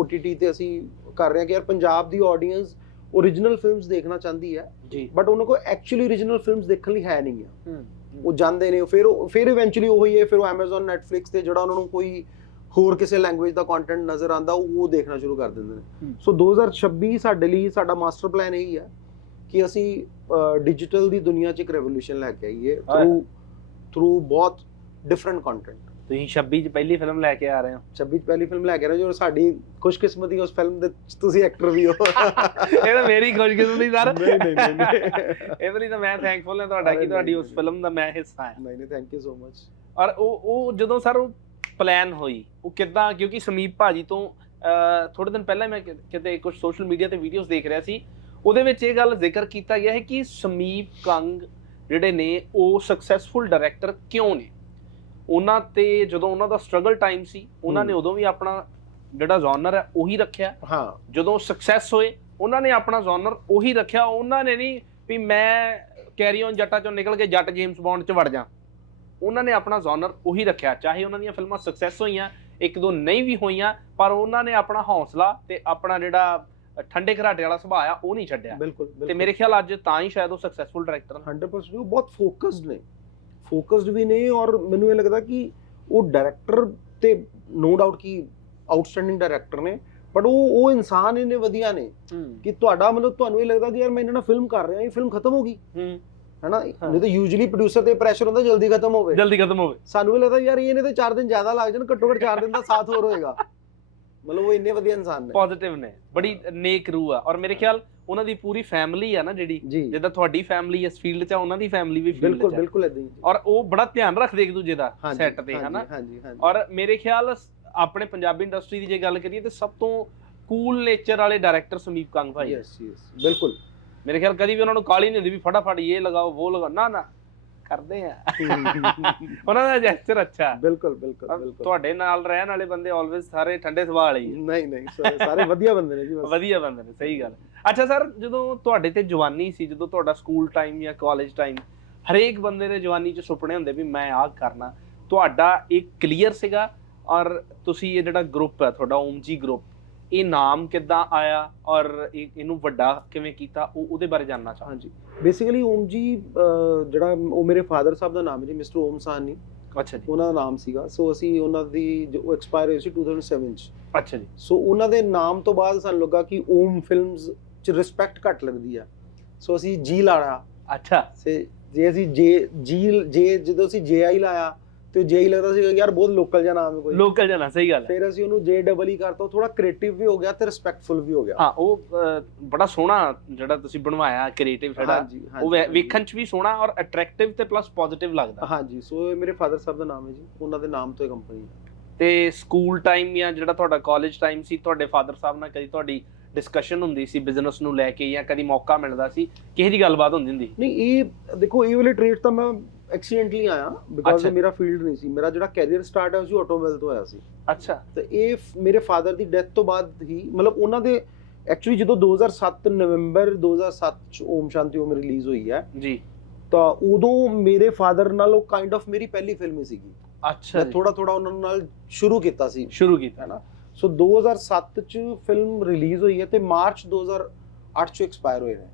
OTT ਤੇ ਅਸੀਂ ਕਰ ਰਹੇ ਹਾਂ ਕਿ ਯਾਰ ਪੰਜਾਬ ਦੀ ਆਡੀਅנס ਓਰੀਜਨਲ ਫਿਲਮਸ ਦੇਖਣਾ ਚਾਹੁੰਦੀ ਹੈ ਜੀ ਬਟ ਉਹਨਾਂ ਕੋਲ ਐਕਚੁਅਲੀ ਓਰੀਜਨਲ ਫਿਲਮਸ ਦੇਖਣ ਲਈ ਹੈ ਨਹੀਂ ਹੈ ਉਹ ਜਾਂਦੇ ਨੇ ਫਿਰ ਫਿਰ ਇਵੈਂਚੁਅਲੀ ਉਹ ਹੀ ਹੈ ਫਿਰ ਉਹ Amazon Netflix ਤੇ ਜਿਹੜਾ ਉਹਨਾਂ ਨੂੰ ਕੋਈ ਹੋਰ ਕਿਸੇ ਲੈਂਗੁਏਜ ਦਾ ਕੰਟੈਂਟ ਨਜ਼ਰ ਆਂਦਾ ਉਹ ਦੇਖਣਾ ਸ਼ੁਰੂ ਕਰ ਦਿੰਦੇ ਨੇ। ਸੋ 2026 ਸਾਡੇ ਲਈ ਸਾਡਾ ਮਾਸਟਰ ਪਲਾਨ ਇਹੀ ਹੈ ਕਿ ਅਸੀਂ ਡਿਜੀਟਲ ਦੀ ਦੁਨੀਆ 'ਚ ਇੱਕ ਰੈਵੋਲੂਸ਼ਨ ਲੈ ਕੇ ਆਈਏ ਹਾਂ। ਥਰੂ ਥਰੂ ਬਹੁਤ ਡਿਫਰੈਂਟ ਕੰਟੈਂਟ ਤੁਸੀਂ 26 ਚ ਪਹਿਲੀ ਫਿਲਮ ਲੈ ਕੇ ਆ ਰਹੇ ਹੋ। 26 ਪਹਿਲੀ ਫਿਲਮ ਲੈ ਕੇ ਆਏ ਜੋ ਸਾਡੀ ਖੁਸ਼ਕਿਸਮਤੀ ਉਸ ਫਿਲਮ ਦੇ 'ਚ ਤੁਸੀਂ ਐਕਟਰ ਵੀ ਹੋ। ਇਹ ਤਾਂ ਮੇਰੀ ਖੁਸ਼ਕਿਸਮਤੀ ਸਰ। ਨਹੀਂ ਨਹੀਂ ਨਹੀਂ। ਇਹਦੇ ਲਈ ਤਾਂ ਮੈਂ ਥੈਂਕਫੁਲ ਹਾਂ ਤੁਹਾਡਾ ਕਿ ਤੁਹਾਡੀ ਉਸ। ਫਿਲਮ ਦਾ ਮੈਂ ਹਿੱਸਾ ਹਾਂ। ਨਹੀਂ ਨਹੀਂ ਥੈਂਕ ਯੂ ਸੋ ਮਚ ਔਰ ਉਹ ਉਹ ਜਦੋਂ ਸਰ ਉਹ ਪਲਾਨ ਹੋਈ ਉਹ ਕਿੱਦਾਂ ਕਿਉਂਕਿ ਸਮੀਪ ਭਾਜੀ ਤੋਂ ਥੋੜੇ ਦਿਨ ਪਹਿਲਾਂ ਮੈਂ ਕਿਤੇ ਕੁਝ ਸੋਸ਼ਲ ਮੀਡੀਆ ਤੇ ਵੀਡੀਓਜ਼ ਦੇਖ ਰਿਹਾ ਸੀ ਉਹਦੇ ਵਿੱਚ ਇਹ ਗੱਲ ਜ਼ਿਕਰ ਕੀਤਾ ਗਿਆ ਹੈ ਕਿ ਸਮੀਪ ਕੰਗ ਜਿਹੜੇ ਨੇ ਉਹ ਸਕਸੈਸਫੁਲ ਡਾਇਰੈਕਟਰ ਕਿਉਂ ਨੇ? ਉਹਨਾਂ ਤੇ ਜਦੋਂ ਉਹਨਾਂ ਦਾ ਸਟਰਗਲ ਟਾਈਮ ਸੀ ਉਹਨਾਂ ਨੇ। ਉਦੋਂ ਵੀ ਆਪਣਾ ਜਿਹੜਾ ਜਨਰ ਹੈ ਉਹੀ ਰੱਖਿਆ। ਹਾਂ। ਜਦੋਂ ਸਕਸੈਸ ਹੋਏ ਉਹਨਾਂ ਨੇ ਆਪਣਾ ਜਨਰ ਉਹੀ ਰੱਖਿਆ। ਉਹਨਾਂ ਨੇ ਨਹੀਂ ਵੀ ਮੈਂ ਕੈਰੀ ਔਨ ਜੱਟਾਂ ਚੋਂ ਨਿਕਲ ਕੇ ਜੱਟ ਜੇਮਸ ਬੌਂਡ ਚ ਵੜ ਜਾ। ਉਹਨਾਂ ਨੇ ਆਪਣਾ ਜਨਰ ਉਹੀ ਰੱਖਿਆ। ਚਾਹੇ ਉਹਨਾਂ ਦੀਆਂ ਫਿਲਮਾਂ ਸਕਸੈਸ ਹੋਈਆਂ ਇੱਕ ਦੋ ਨਹੀਂ ਵੀ ਹੋਈਆਂ ਪਰ ਉਹਨਾਂ ਨੇ ਆਪਣਾ ਹੌਸਲਾ ਤੇ ਆਪਣਾ ਜਿਹੜਾ ਠੰਡੇ ਘਰਾਟੇ ਵਾਲਾ ਸੁਭਾਅ ਆ ਉਹ ਨਹੀਂ ਛੱਡਿਆ। ਤੇ ਮੇਰੇ ਖਿਆਲ ਅੱਜ ਤਾਂ ਹੀ ਸ਼ਾਇਦ ਉਹ ਸਕਸੈਸਫੁਲ ਡਾਇਰੈਕਟਰ 100% ਉਹ ਬਹੁਤ ਫੋਕਸਡ ਨੇ। ਫੋਕਸਡ ਵੀ ਨੇ ਔਰ ਮੈਨੂੰ ਇਹ ਲੱਗਦਾ ਕਿ ਉਹ ਡਾਇਰੈਕਟਰ ਤੇ ਨੋ ਡਾਊਟ ਕਿ ਆਊਟਸਟੈਂਡਿੰਗ ਡਾਇਰੈਕਟਰ ਨੇ ਬਟ ਉਹ ਉਹ ਇਨਸਾਨ ਇੰਨੇ ਵਧੀਆ ਨੇ ਕਿ ਤੁਹਾਡਾ ਮਤਲਬ ਤੁਹਾਨੂੰ ਇਹ ਲੱਗਦਾ ਕਿ ਯਾਰ ਮੈਂ ਇਹਨਾਂ ਨਾਲ ਫਿਲਮ ਕਰ ਰਿਹਾ ਇਹ ਫਿਲਮ ਖਤਮ ਹੋ ਗਈ। ਹੈਨਾ। ਨਹੀਂ ਤਾਂ ਯੂਜੂਲੀ ਪ੍ਰੋਡਿਊਸਰ ਤੇ ਪ੍ਰੈਸ਼ਰ ਹੁੰਦਾ ਜਲਦੀ ਖਤਮ ਹੋਵੇ। ਜਲਦੀ ਖਤਮ ਹੋਵੇ। ਸਾਨੂੰ ਇਹ ਲੱਗਦਾ ਯਾਰ ਇਹਨੇ ਤੇ 4 ਦਿਨ ਜ਼ਿਆਦਾ ਲੱਗ ਜਾਣ ਘੱਟੋ ਘੱਟ 4 ਦਿਨ ਦਾ ਸਾਥ ਹੋਰ ਹੋਏਗਾ। ਮਤਲਬ ਉਹ ਇੰਨੇ ਵਧੀਆ ਇਨਸਾਨ ਨੇ। ਪੋਜ਼ਿਟਿਵ ਨੇ। ਬੜੀ ਨੇਕ ਰੂਹ ਆ। ਔਰ ਮੇਰੇ ਖਿਆਲ ਉਹਨਾਂ ਦੀ ਪੂਰੀ ਫੈਮਿਲੀ ਆ ਨਾ ਜਿਹੜੀ ਜਿੱਦਾਂ ਤੁਹਾਡੀ ਫੈਮਿਲੀ ਇਸ ਫੀਲਡ 'ਚ ਆ ਉਹਨਾਂ ਦੀ ਫੈਮਿਲੀ ਵੀ ਫੀਲਡ ਬਿਲਕੁਲ 'ਚ ਆ। ਬਿਲਕੁਲ ਇਦਾਂ ਹੀ ਔਰ ਉਹ ਬੜਾ ਧਿਆਨ ਰੱਖਦੇ ਇੱਕ ਦੂਜੇ ਦਾ ਸੈੱਟ ਤੇ ਹਨਾ? ਔਰ ਮੇਰੇ ਖਿਆਲ ਆਪਣੇ ਪੰਜਾਬੀ ਇੰਡਸਟਰੀ ਦੀ ਜੇ ਗੱਲ ਕਰੀਏ ਤੇ ਸਭ ਤੋਂ ਕੂਲ ਨੇਚਰ ਵਾਲੇ ਡਾਇਰੈਕਟਰ ਸਮੀਪ ਕੰਗ ਭਾਈ ਯੈਸ ਯੈਸ ਬਿਲਕੁਲ। ਮੇਰੇ ਖਿਆਲ ਕਦੀ ਵੀ ਉਹਨਾਂ ਨੂੰ ਕਾਲੀ ਨਹੀਂ ਹੁੰਦੀ ਵੀ ਫਟਾਫਟ ਇਹ ਲਗਾਓ ਉਹ ਲਗਾਓ। ਨਾ ਨਾ। ਕਰਦੇ ਆ। ਉਹਨਾਂ ਦਾ ਜੈਸਚਰ ਅੱਛਾ। ਬਿਲਕੁਲ ਬਿਲਕੁਲ ਤੁਹਾਡੇ ਨਾਲ ਰਹਿਣ ਵਾਲੇ ਬੰਦੇ ਆਲਵੇਸ ਸਾਰੇ ਠੰਡੇ ਸੁਭਾਅ ਵਾਲੇ ਹੀ। ਨਹੀਂ ਨਹੀਂ ਸਾਰੇ- ਸਾਰੇ ਵਧੀਆ ਬੰਦੇ ਨੇ ਜੀ ਬਸ। ਵਧੀਆ ਬੰਦੇ ਨੇ ਸਹੀ ਗੱਲ। ਅੱਛਾ ਸਰ ਜਦੋਂ ਤੁਹਾਡੇ ਤੇ ਜਵਾਨੀ ਸੀ ਜਦੋਂ ਤੁਹਾਡਾ ਸਕੂਲ ਟਾਈਮ ਜਾਂ ਕਾਲਜ ਟਾਈਮ ਹਰੇਕ ਬੰਦੇ ਦੇ ਜਵਾਨੀ 'ਚ ਸੁਪਨੇ ਹੁੰਦੇ ਵੀ ਮੈਂ ਆਹ ਕਰਨਾ। ਤੁਹਾਡਾ ਇੱਕ ਕਲੀਅਰ ਸੀਗਾ ਔਰ ਤੁਸੀਂ ਇਹ ਜਿਹੜਾ ਗਰੁੱਪ ਹੈ ਤੁਹਾਡਾ ਓਮਜੀ ਗਰੁੱਪ ਇਹ ਨਾਮ ਕਿੱਦਾਂ ਆਇਆ ਔਰ ਇਹ- ਇਹਨੂੰ ਵੱਡਾ ਕਿਵੇਂ ਕੀਤਾ ਉਹ ਉਹਦੇ ਬਾਰੇ ਜਾਨਣਾ ਚਾਹਾਂ ਹਾਂਜੀ। ਬੇਸਿਕਲੀ ਓਮ ਜੀ ਜਿਹੜਾ ਉਹ ਮੇਰੇ ਫਾਦਰ ਸਾਹਿਬ ਦਾ ਨਾਮ ਹੈ ਜੀ ਮਿਸਟਰ ਓਮ ਸਾਹਨੀ ਅੱਛਾ ਜੀ। ਉਹਨਾਂ ਦਾ ਨਾਮ ਸੀਗਾ। ਸੋ ਅਸੀਂ ਉਹਨਾਂ ਦੀ ਜੋ ਐਕਸਪਾਇਰ ਹੋਈ ਸੀ 2007 ਚ। ਅੱਛਾ ਜੀ। ਸੋ ਉਹਨਾਂ ਦੇ ਨਾਮ ਤੋਂ ਬਾਅਦ ਸਾਨੂੰ ਲੱਗਾ ਕਿ ਓਮ ਫਿਲਮਸ ਚ ਰਿਸਪੈਕਟ ਘੱਟ ਲੱਗਦੀ ਆ। ਸੋ ਅਸੀਂ ਜੀ ਲਾਇਆ। ਅੱਛਾ। ਸੇ ਜੇ ਅਸੀਂ ਜੇ ਜੀ ਜੇ ਜਦੋਂ ਅਸੀਂ ਜੇ ਆਈ ਲਾਇਆ ਤੇ ਜੇ ਹੀ ਲੱਗਦਾ ਸੀ ਯਾਰ ਬਹੁਤ ਲੋਕਲ ਜਿਹਾ ਨਾਮ ਹੈ ਕੋਈ। ਲੋਕਲ ਜਾਨਾ ਸਹੀ ਗੱਲ ਹੈ। ਫਿਰ ਅਸੀਂ ਉਹਨੂੰ ਜੇ ਡਬਲ ਹੀ ਕਰਤਾ ਥੋੜਾ ਕ੍ਰੀਏਟਿਵ ਵੀ ਹੋ ਗਿਆ ਤੇ ਰਿਸਪੈਕਟਫੁਲ ਵੀ ਹੋ ਗਿਆ। ਹਾਂ ਉਹ ਅਹ, ਬੜਾ ਸੋਹਣਾ ਜਿਹੜਾ ਤੁਸੀਂ ਬਣਵਾਇਆ ਕ੍ਰੀਏਟਿਵ ਜਿਹੜਾ ਹਾਂਜੀ ਉਹ ਵੇ- ਵੇਖਣ 'ਚ ਵੀ ਸੋਹਣਾ ਔਰ ਅਟਰੈਕਟਿਵ ਤੇ ਪਲੱਸ ਪੋਜ਼ਿਟਿਵ ਲੱਗਦਾ। ਹਾਂਜੀ ਸੋ ਇਹ ਮੇਰੇ ਫਾਦਰ ਸਾਹਿਬ ਦਾ ਨਾਮ ਹੈ ਜੀ ਉਹਨਾਂ ਦੇ ਨਾਮ ਤੋਂ ਇਹ ਕੰਪਨੀ ਹੈ। ਤੇ ਸਕੂਲ ਟਾਈਮ ਜਾਂ ਜਿਹੜਾ ਤੁਹਾਡਾ ਕਾਲਜ ਟਾਈਮ ਸੀ ਤੁਹਾਡੇ ਫਾਦਰ ਸਾਹਿਬ ਨਾਲ ਕਦੀ ਤੁਹਾਡੀ ਡਿਸਕਸ਼ਨ ਹੁੰਦੀ ਸੀ ਬਿਜ਼ਨਸ ਨੂੰ ਲੈ ਕੇ ਜਾਂ ਕਦੀ ਮੌਕਾ ਮਿਲਦਾ ਸੀ? ਕਿਹੋ ਜੀ ਗੱਲਬਾਤ ਹੁੰਦੀ ਹੁੰਦੀ? ਨਹੀਂ ਇਹ ਦੇਖੋ ਇਹ ਵਾਲੇ ਟ੍ਰੇਡ ਤਾਂ ਮੈਂ ਐਕਸੀਡੈਂਟਲੀ ਆਇਆ ਬਿਕਾਜ਼ ਅੱਛਾ। ਮੇਰਾ ਫੀਲਡ ਨਹੀਂ ਸੀ। ਮੇਰਾ ਜਿਹੜਾ ਕੈਰੀਅਰ ਸਟਾਰਟ ਹੈ ਉਹ ਸੀ ਆਟੋਮੋਬਾਈਲ ਤੋਂ ਆਇਆ ਸੀ। ਅੱਛਾ। ਤੇ ਇਹ ਫ- ਮੇਰੇ ਫਾਦਰ ਦੀ ਡੈਥ ਤੋਂ ਬਾਅਦ ਹੀ ਮਤਲਬ ਉਹਨਾਂ ਦੇ ਐਕਚੁਅਲੀ ਜਦੋਂ 2007 ਨਵੰਬਰ 2007 ਚ ਓਮ ਸ਼ਾਂਤੀ ਓਮ ਰਿਲੀਜ਼ ਹੋਈ ਹੈ ਜੀ। ਤਾਂ ਉਦੋਂ ਮੇਰੇ ਫਾਦਰ ਨਾਲ ਉਹ ਕਾਈਂਡ ਆਫ ਮੇਰੀ ਪਹਿਲੀ ਫਿਲਮ ਹੀ ਸੀਗੀ। ਅੱਛਾ ਮੈਂ ਜੀ। ਥੋੜਾ ਥੋੜਾ ਉਹਨਾਂ ਨਾਲ ਸ਼ੁਰੂ ਕੀਤਾ ਸੀ। ਸ਼ੁਰੂ ਕੀਤਾ। ਹੈ ਨਾ ਸੋ 2007 ਚ ਫਿਲਮ ਰਿਲੀਜ਼ ਹੋਈ ਹੈ ਤੇ ਮਾਰਚ 2008 ਚ ਐਕਸਪਾਇਰ ਹੋਏ ਨੇ।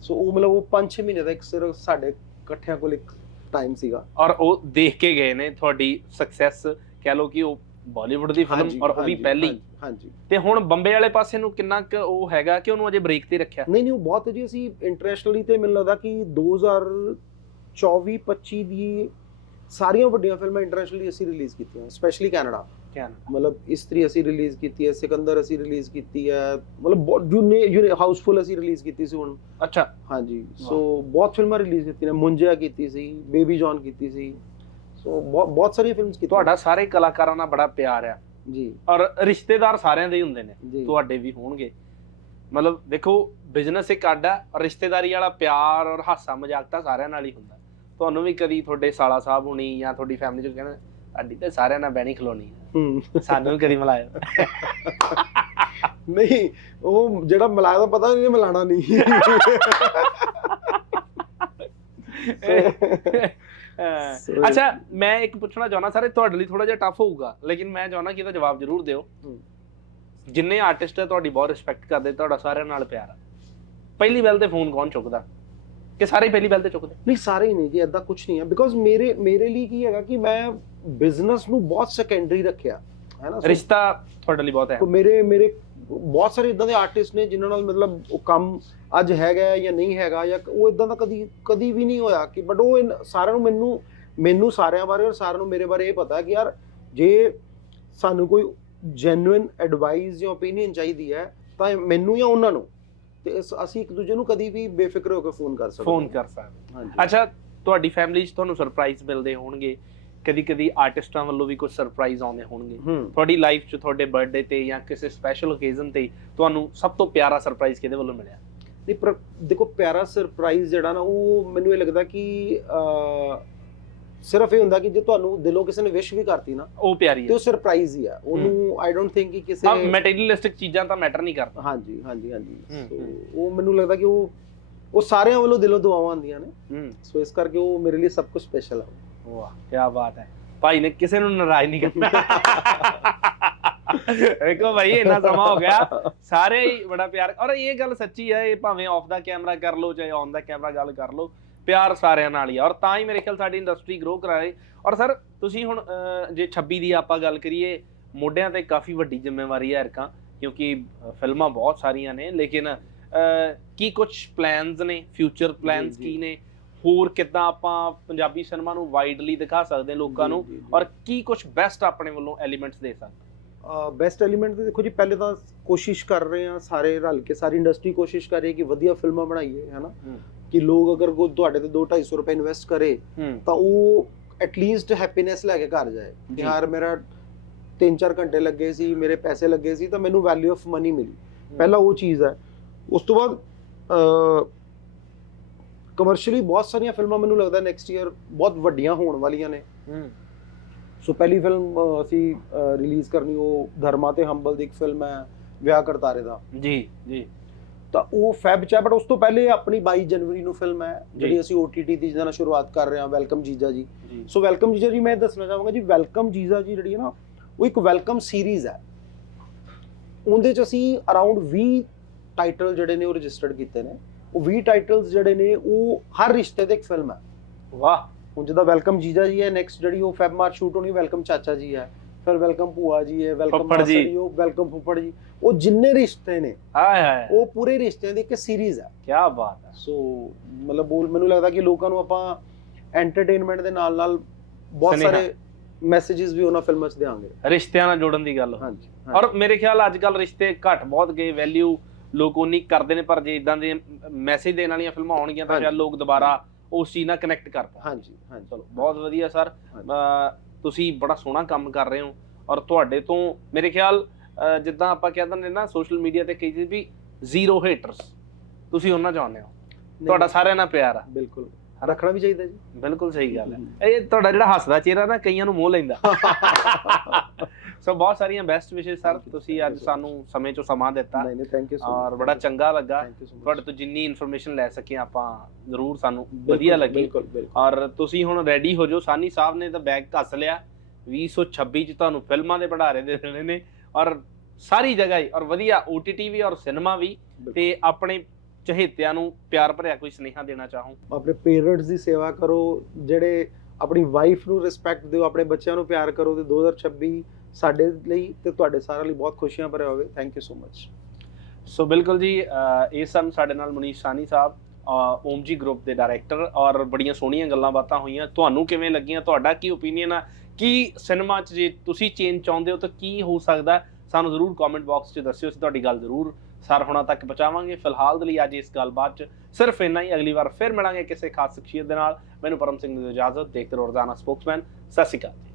ਸੋ ਉਹ ਮਤਲਬ ਉਹ 5-6 ਮਹੀਨੇ ਦਾ ਇੱਕ ਸਿਰਫ ਸਾਡੇ ਇਕੱਠਿਆਂ ਕੋਲ ਇੱਕ ਟਾਈਮ ਸੀਗਾ। ਔਰ ਉਹ ਦੇਖ ਕੇ ਗਏ ਨੇ ਤੁਹਾਡੀ ਸਕਸੈਸ ਕਹਿ ਲਓ ਕਿ ਉਹ ਬਾਲੀਵੁੱਡ ਦੀ ਫਿਲਮ ਔਰ ਉਹ ਵੀ ਪਹਿਲੀ। ਹਾਂਜੀ, ਤੇ ਹੁਣ ਬੰਬੇ ਵਾਲੇ ਪਾਸੇ ਨੂੰ ਕਿੰਨਾ ਕੁ ਉਹ ਹੈਗਾ ਕਿ ਉਹਨੂੰ ਅਜੇ ਬ੍ਰੇਕ ਤੇ ਰੱਖਿਆ? ਨਹੀਂ ਨਹੀਂ ਉਹ ਬਹੁਤ ਜੀ ਅਸੀਂ ਇੰਟਰਨੈਸ਼ਨਲੀ ਤੇ ਮੈਨੂੰ ਲੱਗਦਾ ਕਿ 2024 25 ਦੀ ਸਾਰੀਆਂ ਵੱਡੀਆਂ ਫਿਲਮਾਂ ਇੰਟਰਨੈਸ਼ਨਲੀ ਅਸੀਂ ਰਿਲੀਜ਼ ਕੀਤੀਆਂ ਸਪੈਸ਼ਲੀ ਕੈਨੇਡਾ। ਮਤਲਬ ਇਸਤਰੀ ਅਸੀਂ ਰਿਲੀਜ਼ ਕੀਤੀ ਹੈ ਸਿਕੰਦਰ ਅਸੀਂ ਰਿਲੀਜ਼ ਕੀਤੀ ਹੈ ਮਤਲਬ ਬਹੁਤ ਜੂਨੇ ਜੂਨੇ ਹਾਊਸਫੁਲ ਅਸੀਂ ਰਿਲੀਜ਼ ਕੀਤੀ ਸੀ ਹੁਣ ਅੱਛਾ ਹਾਂਜੀ ਸੋ ਬਹੁਤ ਫਿਲਮਾਂ ਰਿਲੀਜ਼ ਕੀਤੀਆਂ ਨੇ ਮੁੰਜਿਆ ਕੀਤੀ ਸੀ ਬੇਬੀ ਜੌਨ ਕੀਤੀ ਸੀ ਸੋ ਬਹੁਤ ਬਹੁਤ ਸਾਰੀਆਂ ਫਿਲਮਸ ਕੀਤੀਆਂ ਤੁਹਾਡਾ ਸਾਰੇ ਕਲਾਕਾਰਾਂ ਨਾਲ ਬੜਾ ਪਿਆਰ ਆ ਜੀ ਔਰ ਰਿਸ਼ਤੇਦਾਰ ਸਾਰਿਆਂ ਦੇ ਹੀ ਹੁੰਦੇ ਨੇ ਤੁਹਾਡੇ ਵੀ ਹੋਣਗੇ ਮਤਲਬ ਦੇਖੋ ਬਿਜ਼ਨਸ ਇੱਕ ਅੱਡ ਹੈ ਔਰ ਰਿਸ਼ਤੇਦਾਰੀ ਵਾਲਾ ਪਿਆਰ ਔਰ ਹਾਸਾ ਮਜ਼ਾਕ ਤਾਂ ਸਾਰਿਆਂ ਨਾਲ ਹੀ ਹੁੰਦਾ ਤੁਹਾਨੂੰ ਵੀ ਕਦੀ ਤੁਹਾਡੇ ਸਾਲਾ ਸਾਹਿਬ ਹੋਣੀ ਜਾਂ ਤੁਹਾਡੀ ਫੈਮਿਲੀ ਚ ਕਹਿੰਦੇ ਅੱਡੀ ਤੇ ਸਾਰਿਆਂ ਨਾਲ ਬਹਿਣੀ ਖਲੋਣੀ ਹੈ। ਸਾਨੂੰ ਵੀ ਕਦੀ ਨਹੀਂ ਉਹ ਜਿਹੜਾ ਮਿਲਾਇਆ ਦਾ ਪਤਾ ਨਹੀਂ ਮਿਲਾਣਾ ਨਹੀਂ। ਅੱਛਾ ਮੈਂ ਇੱਕ ਪੁੱਛਣਾ ਚਾਹੁੰਦਾ ਸਾਰੇ ਤੁਹਾਡੇ ਲਈ ਥੋੜਾ ਜਿਹਾ ਟਫ ਹੋਊਗਾ ਲੇਕਿਨ ਮੈਂ ਚਾਹੁੰਦਾ ਕਿ ਇਹਦਾ ਜਵਾਬ ਜ਼ਰੂਰ ਦਿਓ। ਜਿੰਨੇ ਆਰਟਿਸਟ ਹੈ ਤੁਹਾਡੀ ਬਹੁਤ ਰਿਸਪੈਕਟ ਕਰਦੇ ਤੁਹਾਡਾ ਸਾਰਿਆਂ ਨਾਲ ਪਿਆਰ ਆ। ਪਹਿਲੀ ਬੈਲ ਤੇ ਫੋਨ ਕੌਣ ਚੁੱਕਦਾ? ਕਿ ਸਾਰੇ ਪਹਿਲੀ ਬੈਲ ਤੇ ਚੁੱਕਦੇ? ਨਹੀਂ ਸਾਰੇ ਹੀ ਨਹੀਂ ਜੀ ਐਦਾਂ ਕੁਝ ਨਹੀਂ ਹੈ ਬਿਕੋਜ਼ ਮੇਰੇ ਮੇਰੇ ਲਈ ਕੀ ਹੈਗਾ ਕਿ ਮੈਂ ਬਿਜ਼ਨਸ ਨੂੰ ਬਹੁਤ ਸੈਕੰਡਰੀ ਰੱਖਿਆ ਹੈ ਨਾ ਰਿਸ਼ਤਾ ਤੁਹਾਡੇ ਲਈ ਬਹੁਤ ਹੈ। ਮੇਰੇ ਮੇਰੇ ਬਹੁਤ ਸਾਰੇ ਇਦਾਂ ਦੇ ਆਰਟਿਸਟ ਨੇ ਜਿਨ੍ਹਾਂ ਨਾਲ ਮਤਲਬ ਉਹ ਕੰਮ ਅੱਜ ਹੈਗਾ ਜਾਂ ਨਹੀਂ ਹੈਗਾ ਜਾਂ ਉਹ ਇਦਾਂ ਦਾ ਕਦੀ ਕਦੀ ਵੀ ਨਹੀਂ ਹੋਇਆ ਕਿ ਬਟ ਉਹ ਸਾਰਿਆਂ ਨੂੰ ਮੈਨੂੰ ਮੈਨੂੰ ਸਾਰਿਆਂ ਬਾਰੇ ਔਰ ਸਾਰਿਆਂ ਨੂੰ ਮੇਰੇ ਬਾਰੇ ਇਹ ਪਤਾ ਕਿ ਯਾਰ ਜੇ ਸਾਨੂੰ ਕੋਈ ਜੈਨੂਇਨ ਐਡਵਾਈਸ ਜਾਂ ਓਪੀਨੀਅਨ ਚਾਹੀਦੀ ਹੈ ਤਾਂ ਮੈਨੂੰ ਜਾਂ ਉਹਨਾਂ ਨੂੰ ਤੇ ਅਸੀਂ ਇੱਕ ਦੂਜੇ ਨੂੰ ਕਦੀ ਵੀ ਬੇਫਿਕਰ ਹੋ ਕੇ ਫੋਨ ਕਰ ਸਕਦੇ ਫੋਨ। ਕਰ ਸਕਦੇ ਹਾਂਜੀ। ਅੱਛਾ ਤੁਹਾਡੀ ਫੈਮਿਲੀ 'ਚ ਤੁਹਾਨੂੰ ਸਰਪ੍ਰਾਈਜ਼ ਮਿਲਦੇ ਹੋਣਗੇ। ਕਦੀ ਕਦੀ ਆਰਟਿਸਟਾਂ ਵੱਲੋਂ ਵੀ ਕੁਝ ਸਰਪ੍ਰਾਈਜ਼ ਆਉਂਦੇ ਹੋਣਗੇ। ਤੁਹਾਡੀ ਲਾਈਫ 'ਚ ਤੁਹਾਡੇ ਬਰਥਡੇ ਤੇ ਜਾਂ ਕਿਸੇ ਸਪੈਸ਼ਲ ਓਕੇਜ਼ਨ ਤੇ ਤੁਹਾਨੂੰ ਸਭ ਤੋਂ ਪਿਆਰਾ ਸਰਪ੍ਰਾਈਜ਼ ਕਿਹਦੇ ਵੱਲੋਂ ਮਿਲਿਆ? ਨਹੀਂ ਪਰ ਦੇਖੋ ਪਿਆਰਾ ਸਰਪ੍ਰਾਈਜ਼ ਜਿਹੜਾ ਨਾ ਉਹ ਮੈਨੂੰ ਇਹ ਲੱਗਦਾ ਕਿ ਸਿਰਫ ਇਹ ਹੁੰਦਾ ਕਿ ਜੇ ਤੁਹਾਨੂੰ ਦਿਲੋਂ ਕਿਸੇ ਨੇ ਵਿਸ਼ ਵੀ ਕਰਤੀ ਨਾ ਉਹ ਪਿਆਰੀ ਤੇ ਹੈ। ਉਹ ਸਰਪ੍ਰਾਈਜ਼ ਹੀ। ਆ ਉਹਨੂੰ ਆਈ ਡੋਨਟ ਥਿੰਕ ਕਿ ਕਿਸੇ ਹਾਂ ਮੈਟੀਰੀਅਲਿਸਟਿਕ ਚੀਜ਼ਾਂ ਤਾਂ ਮੈਟਰ ਨਹੀਂ ਕਰਦਾ ਹਾਂਜੀ ਹਾਂਜੀ ਹਾਂਜੀ। ਉਹ ਮੈਨੂੰ ਲੱਗਦਾ ਕਿ ਉਹ ਉਹ ਸਾਰਿਆਂ ਵੱਲੋਂ ਦਿਲੋਂ ਦੁਆਵਾਂ ਆਉਂਦੀਆਂ ਨੇ। ਸੋ ਇਸ ਕਰਕੇ ਉਹ ਮੇਰੇ ਲਈ ਸਭ ਕੁਝ ਸਪੈਸ਼ਲ ਆ। ਵਾਹ ਕੀ ਬਾਤ ਹੈ। ਭਾਈ ਨੇ ਕਿਸੇ ਨੂੰ ਨਾਰਾਜ਼ ਨਹੀਂ ਕਰਨਾ। ਦੇਖੋ ਭਾਈ ਇੰਨਾ ਸਮਾਂ ਹੋ ਗਿਆ। ਸਾਰੇ ਹੀ ਬੜਾ ਪਿਆਰ ਔਰ ਇਹ ਗੱਲ ਸੱਚੀ ਹੈ ਇਹ ਭਾਵੇਂ ਆਫ ਦਾ ਕੈਮਰਾ ਕਰ ਲਓ ਚਾਹੇ ਔਨ ਦਾ ਕੈਮਰਾ ਗੱਲ ਕਰ ਲਓ ਪਿਆਰ ਸਾਰਿਆਂ ਨਾਲ ਹੀ ਔਰ ਤਾਂ ਹੀ ਮੇਰੇ ਖਿਆਲ ਸਾਡੀ ਇੰਡਸਟਰੀ ਗਰੋ ਕਰਾਏ। ਔਰ ਸਰ ਤੁਸੀਂ ਹੁਣ ਜੇ 26 ਦੀ ਆਪਾਂ ਗੱਲ ਕਰੀਏ ਮੋਢਿਆਂ ਤੇ ਕਾਫੀ ਵੱਡੀ ਜ਼ਿੰਮੇਵਾਰੀ ਹੈ ਅਰਕਾਂ ਕਿਉਂਕਿ ਫਿਲਮਾਂ ਬਹੁਤ ਸਾਰੀਆਂ ਨੇ। ਲੇਕਿਨ ਕੀ ਕੁਝ ਪਲਾਨਸ ਨੇ ਫਿਊਚਰ ਪਲਾਨਸ ਕੀ। ਨੇ? ਹੋਰ ਕਿੱਦਾਂ ਆਪਾਂ ਪੰਜਾਬੀ ਸਿਨੇਮਾ ਨੂੰ ਵਾਈਡਲੀ ਦਿਖਾ ਸਕਦੇ ਹਾਂ ਲੋਕਾਂ ਨੂੰ ਜੀ, ਜੀ, ਜੀ। ਔਰ ਕੀ ਕੁਝ ਬੈਸਟ ਆਪਣੇ ਵੱਲੋਂ ਐਲੀਮੈਂਟਸ ਦੇ ਸਕਦੇ? ਬੈਸਟ ਐਲੀਮੈਂਟ ਤੇ ਦੇਖੋ ਜੀ ਪਹਿਲੇ ਤਾਂ ਕੋਸ਼ਿਸ਼ ਕਰ ਰਹੇ ਆ ਸਾਰੇ ਰਲ ਕੇ ਸਾਰੀ ਇੰਡਸਟਰੀ ਕੋਸ਼ਿਸ਼ ਕਰ ਰਹੀ ਹੈ ਕਿ ਵਧੀਆ ਫਿਲਮਾਂ ਬਣਾਈਏ ਹੈਨਾ ਹੂੰ। ਕਿ ਲੋਕ ਅਗਰ ਕੋਈ ਤੁਹਾਡੇ ਤੇ 2-250 ਰੁਪਏ ਇਨਵੈਸਟ ਕਰੇ ਹੂੰ। ਤਾਂ ਉਹ ਐਟਲੀਸਟ ਹੈਪੀਨੈਸ ਲੈ ਕੇ ਘਰ ਜਾਏ। ਜੀ। ਕਿ ਯਾਰ ਮੇਰਾ 3-4 ਘੰਟੇ ਲੱਗੇ ਸੀ ਮੇਰੇ ਪੈਸੇ ਲੱਗੇ ਸੀ ਤਾਂ ਮੈਨੂੰ ਵੈਲਿਊ ਆਫ ਮਨੀ ਮਿਲੀ। ਪਹਿਲਾ ਉਹ ਚੀਜ਼ ਹੈ। ਉਸ ਤੋਂ ਬਾਅਦ ਕਮਰਸ਼ੀਅਲੀ ਬਹੁਤ ਸਾਰੀਆਂ ਫਿਲਮਾਂ ਮੈਨੂੰ ਲੱਗਦਾ ਨੈਕਸਟ ਈਅਰ ਬਹੁਤ ਵੱਡੀਆਂ ਹੋਣ ਵਾਲੀਆਂ ਨੇ। ਹੂੰ। ਸੋ ਪਹਿਲੀ ਫਿਲਮ ਅਸੀਂ ਰਿਲੀਜ਼ ਕਰਨੀ ਉਹ ਧਰਮਾ ਤੇ ਹੰਬਲ ਦੀ ਇੱਕ ਫਿਲਮ ਹੈ ਵਿਆਹ ਕਰਤਾਰੇ ਦਾ। ਜੀ ਜੀ। ਤਾਂ ਉਹ ਫੈਬ ਚ ਹੈ ਬਟ ਉਸ ਤੋਂ ਪਹਿਲੇ ਆਪਣੀ 22 ਜਨਵਰੀ ਨੂੰ ਫਿਲਮ ਹੈ। ਜਿਹੜੀ ਅਸੀਂ OTT ਦੀ ਜਿਹਦੇ ਨਾਲ ਸ਼ੁਰੂਆਤ ਕਰ ਰਹੇ ਹਾਂ ਵੈਲਕਮ ਜੀਜਾ ਜੀ। ਸੋ ਵੈਲਕਮ ਜੀਜਾ ਜੀ ਮੈਂ ਦੱਸਣਾ ਚਾਹਾਂਗਾ ਜੀ ਵੈਲਕਮ ਜੀਜਾ ਜੀ ਜਿਹੜੀ ਹੈ ਨਾ ਉਹ ਇੱਕ ਵੈਲਕਮ ਸੀਰੀਜ਼ ਹੈ। ਉਹਦੇ ਚ ਅਸੀਂ ਅਰਾਊਂਡ 20 ਟਾਈਟਲ ਜਿਹੜੇ ਨੇ ਉਹ ਰਜਿਸਟਰਡ ਕੀਤੇ ਨੇ। ਉਹ 20 ਟਾਈਟਲਸ ਜਿਹੜੇ ਨੇ ਉਹ ਹਰ ਰਿਸ਼ਤੇ ਤੇ ਇੱਕ ਫਿਲਮ ਹੈ ਵਾਹ। ਹੁਣ ਜਿਹਦਾ ਵੈਲਕਮ ਜੀਜਾ ਜੀ ਹੈ ਨੈਕਸਟ ਜਿਹੜੀ ਉਹ ਫੈਬ ਮਾਰਚ ਸ਼ੂਟ ਹੋਣੀ ਵੈਲਕਮ ਚਾਚਾ ਜੀ ਹੈ। ਫਿਰ ਵੈਲਕਮ ਭੂਆ ਜੀ ਹੈ ਵੈਲਕਮ ਫੁੱਫੜ ਜੀ। ਉਹ ਵੈਲਕਮ ਫੁੱਫੜ ਜੀ। ਉਹ ਜਿੰਨੇ ਰਿਸ਼ਤੇ ਨੇ ਹਾਏ ਹਾਏ। ਉਹ ਪੂਰੇ ਰਿਸ਼ਤਿਆਂ ਦੀ ਇੱਕ ਸੀਰੀਜ਼ ਹੈ ਕੀ ਬਾਤ ਹੈ। ਸੋ ਮਤਲਬ ਬੋਲ ਮੈਨੂੰ ਲੱਗਦਾ ਕਿ ਲੋਕਾਂ ਨੂੰ ਆਪਾਂ ਐਂਟਰਟੇਨਮੈਂਟ ਦੇ ਨਾਲ ਨਾਲ ਬਹੁਤ। ਸਾਰੇ ਮੈਸੇजेस ਵੀ ਉਹਨਾਂ ਫਿਲਮਾਂ 'ਚ ਦੇਵਾਂਗੇ ਰਿਸ਼ਤਿਆਂ ਨਾਲ ਜੋੜਨ ਦੀ ਗੱਲ। ਹਾਂਜੀ ਔਰ ਮੇਰੇ ਖਿਆਲ ਅੱਜ ਕੱਲ ਰਿਸ਼ਤੇ ਘਟ ਬਹੁਤ ਗਏ ਵੈਲਿਊ ਲੋਕ ਉਨੀ ਕਰਦੇ ਨੇ ਪਰ ਜੇ ਇਦਾਂ ਦੇ ਮੈਸੇਜ ਦੇਣ ਵਾਲੀਆਂ ਫਿਲਮਾਂ ਆਉਣਗੀਆਂ ਤਾਂ। ਸ਼ਾਇਦ ਲੋਕ ਦੁਬਾਰਾ ਉਸ ਚੀਜ਼ ਨਾਲ ਕਨੈਕਟ ਕਰ ਪਾਉਣ। ਹਾਂਜੀ ਹਾਂਜੀ। ਚਲੋ ਬਹੁਤ ਵਧੀਆ ਸਰ। ਤੁਸੀਂ ਬੜਾ ਸੋਹਣਾ ਕੰਮ ਕਰ ਰਹੇ ਹੋ ਔਰ ਤੁਹਾਡੇ ਤੋਂ ਮੇਰੇ ਖਿਆਲ ਜਿੱਦਾਂ ਆਪਾਂ ਕਹਿ ਦਿੰਦੇ ਨਾ ਸੋਸ਼ਲ ਮੀਡੀਆ ਤੇ ਚੀਜ਼ ਵੀ ਜ਼ੀਰੋ ਹੇਟਰਸ ਤੁਸੀਂ ਉਹਨਾਂ ਚਾਹੁੰਦੇ ਹੋ। ਤੁਹਾਡਾ ਸਾਰਿਆਂ ਨਾਲ ਪਿਆਰ ਆ। ਬਿਲਕੁਲ। ਰੱਖਣਾ ਵੀ ਚਾਹੀਦਾ ਜੀ। ਬਿਲਕੁਲ ਸਹੀ ਗੱਲ ਹੈ। ਇਹ ਤੁਹਾਡਾ ਜਿਹੜਾ ਹੱਸਦਾ ਚਿਹਰਾ ਨਾ ਕਈਆਂ ਨੂੰ ਮੋਹ ਲੈਂਦਾ। ਸੋ ਬਹੁਤ ਸਾਰੀਆਂ ਬੈਸਟ ਵਿਸ਼ੇਸ ਸਰ ਤੁਸੀਂ ਅੱਜ ਸਾਨੂੰ ਸਮੇਂ ਚੋਂ ਸਮਾਂ ਦਿੱਤਾ ਨਹੀਂ ਨਹੀਂ ਥੈਂਕ ਯੂ ਸੋ ਔਰ ਬੜਾ ਚੰਗਾ ਲੱਗਾ। ਤੁਹਾਡੇ ਤੋਂ ਜਿੰਨੀ ਇਨਫੋਰਮੇਸ਼ਨ ਲੈ ਸਕੇ ਆਪਾਂ ਜ਼ਰੂਰ ਸਾਨੂੰ ਵਧੀਆ ਲੱਗੀ। ਔਰ ਤੁਸੀਂ ਹੁਣ ਰੈਡੀ ਹੋ ਜਾਓ। ਸਾਨੀ ਸਾਹਿਬ ਨੇ ਤਾਂ ਬੈਗ ਘੱਸ ਲਿਆ। 2026 ਚ ਤੁਹਾਨੂੰ ਫਿਲਮਾਂ ਦੇ ਭੰਡਾਰੇ ਦੇ ਦੇਣੇ ਨੇ। ਔਰ ਸਾਰੀ ਜਗ੍ਹਾ ਹੀ ਔਰ ਵਧੀਆ OTT ਵੀ ਔਰ ਸਿਨੇਮਾ ਵੀ। ਤੇ ਆਪਣੇ ਚਹੇਤਿਆਂ ਨੂੰ ਪਿਆਰ ਭਰਿਆ ਕੋਈ ਸੁਨੇਹਾ ਦੇਣਾ ਚਾਹੂੰ? ਆਪਣੇ ਪੇਰੈਂਟਸ ਦੀ ਸੇਵਾ ਕਰੋ। ਜਿਹੜੇ ਆਪਣੀ ਵਾਈਫ ਨੂੰ ਰਿਸਪੈਕਟ ਦਿਓ ਆਪਣੇ ਬੱਚਿਆਂ ਨੂੰ ਪਿਆਰ ਕਰੋ। ਤੇ 2026 ਸਾਡੇ ਲਈ ਤੇ ਤੁਹਾਡੇ ਸਾਰਿਆਂ ਲਈ ਬਹੁਤ ਖੁਸ਼ੀਆਂ ਭਰਿਆ ਹੋਵੇ। Thank you so much so ਬਿਲਕੁਲ ਜੀ ਇਹ ਸਨ ਸਾਡੇ ਨਾਲ ਮਨੀਸ਼ ਸਾਨੀ ਸਾਹਿਬ ਓਮ ਜੀ ਗਰੁੱਪ ਦੇ ਡਾਇਰੈਕਟਰ ਔਰ ਬੜੀਆਂ ਸੋਹਣੀਆਂ ਗੱਲਾਂ ਬਾਤਾਂ ਹੋਈਆਂ। ਤੁਹਾਨੂੰ ਕਿਵੇਂ ਲੱਗੀਆਂ? ਤੁਹਾਡਾ ਕੀ ਓਪੀਨੀਅਨ ਆ? ਕੀ ਸਿਨੇਮਾ 'ਚ ਜੇ ਤੁਸੀਂ ਚੇਂਜ ਚਾਹੁੰਦੇ ਹੋ ਤਾਂ ਕੀ ਹੋ ਸਕਦਾ? ਸਾਨੂੰ ਜ਼ਰੂਰ ਕਮੈਂਟ ਬਾਕਸ 'ਚ ਦੱਸਿਓ, ਅਸੀਂ ਤੁਹਾਡੀ ਗੱਲ ਜ਼ਰੂਰ ਸਰ ਹੁਣਾਂ ਤੱਕ ਪਹੁੰਚਾਵਾਂਗੇ। ਫਿਲਹਾਲ ਦੇ ਲਈ ਅੱਜ ਇਸ ਗੱਲਬਾਤ 'ਚ ਸਿਰਫ ਇੰਨਾ ਹੀ। ਅਗਲੀ ਵਾਰ ਫਿਰ ਮਿਲਾਂਗੇ ਕਿਸੇ ਖਾਸ ਸ਼ਖਸੀਅਤ ਦੇ ਨਾਲ। ਮੈਨੂੰ ਪਰਮ ਸਿੰਘ ਦੀ ਇਜਾਜ਼ਤ। ਦੇਖਦੇ ਰਹੋ ਰੋਜ਼ਾਨਾ ਸਪੋਕਸਮੈਨ ਸਤਿ ਸ਼੍ਰੀ ਅਕਾਲ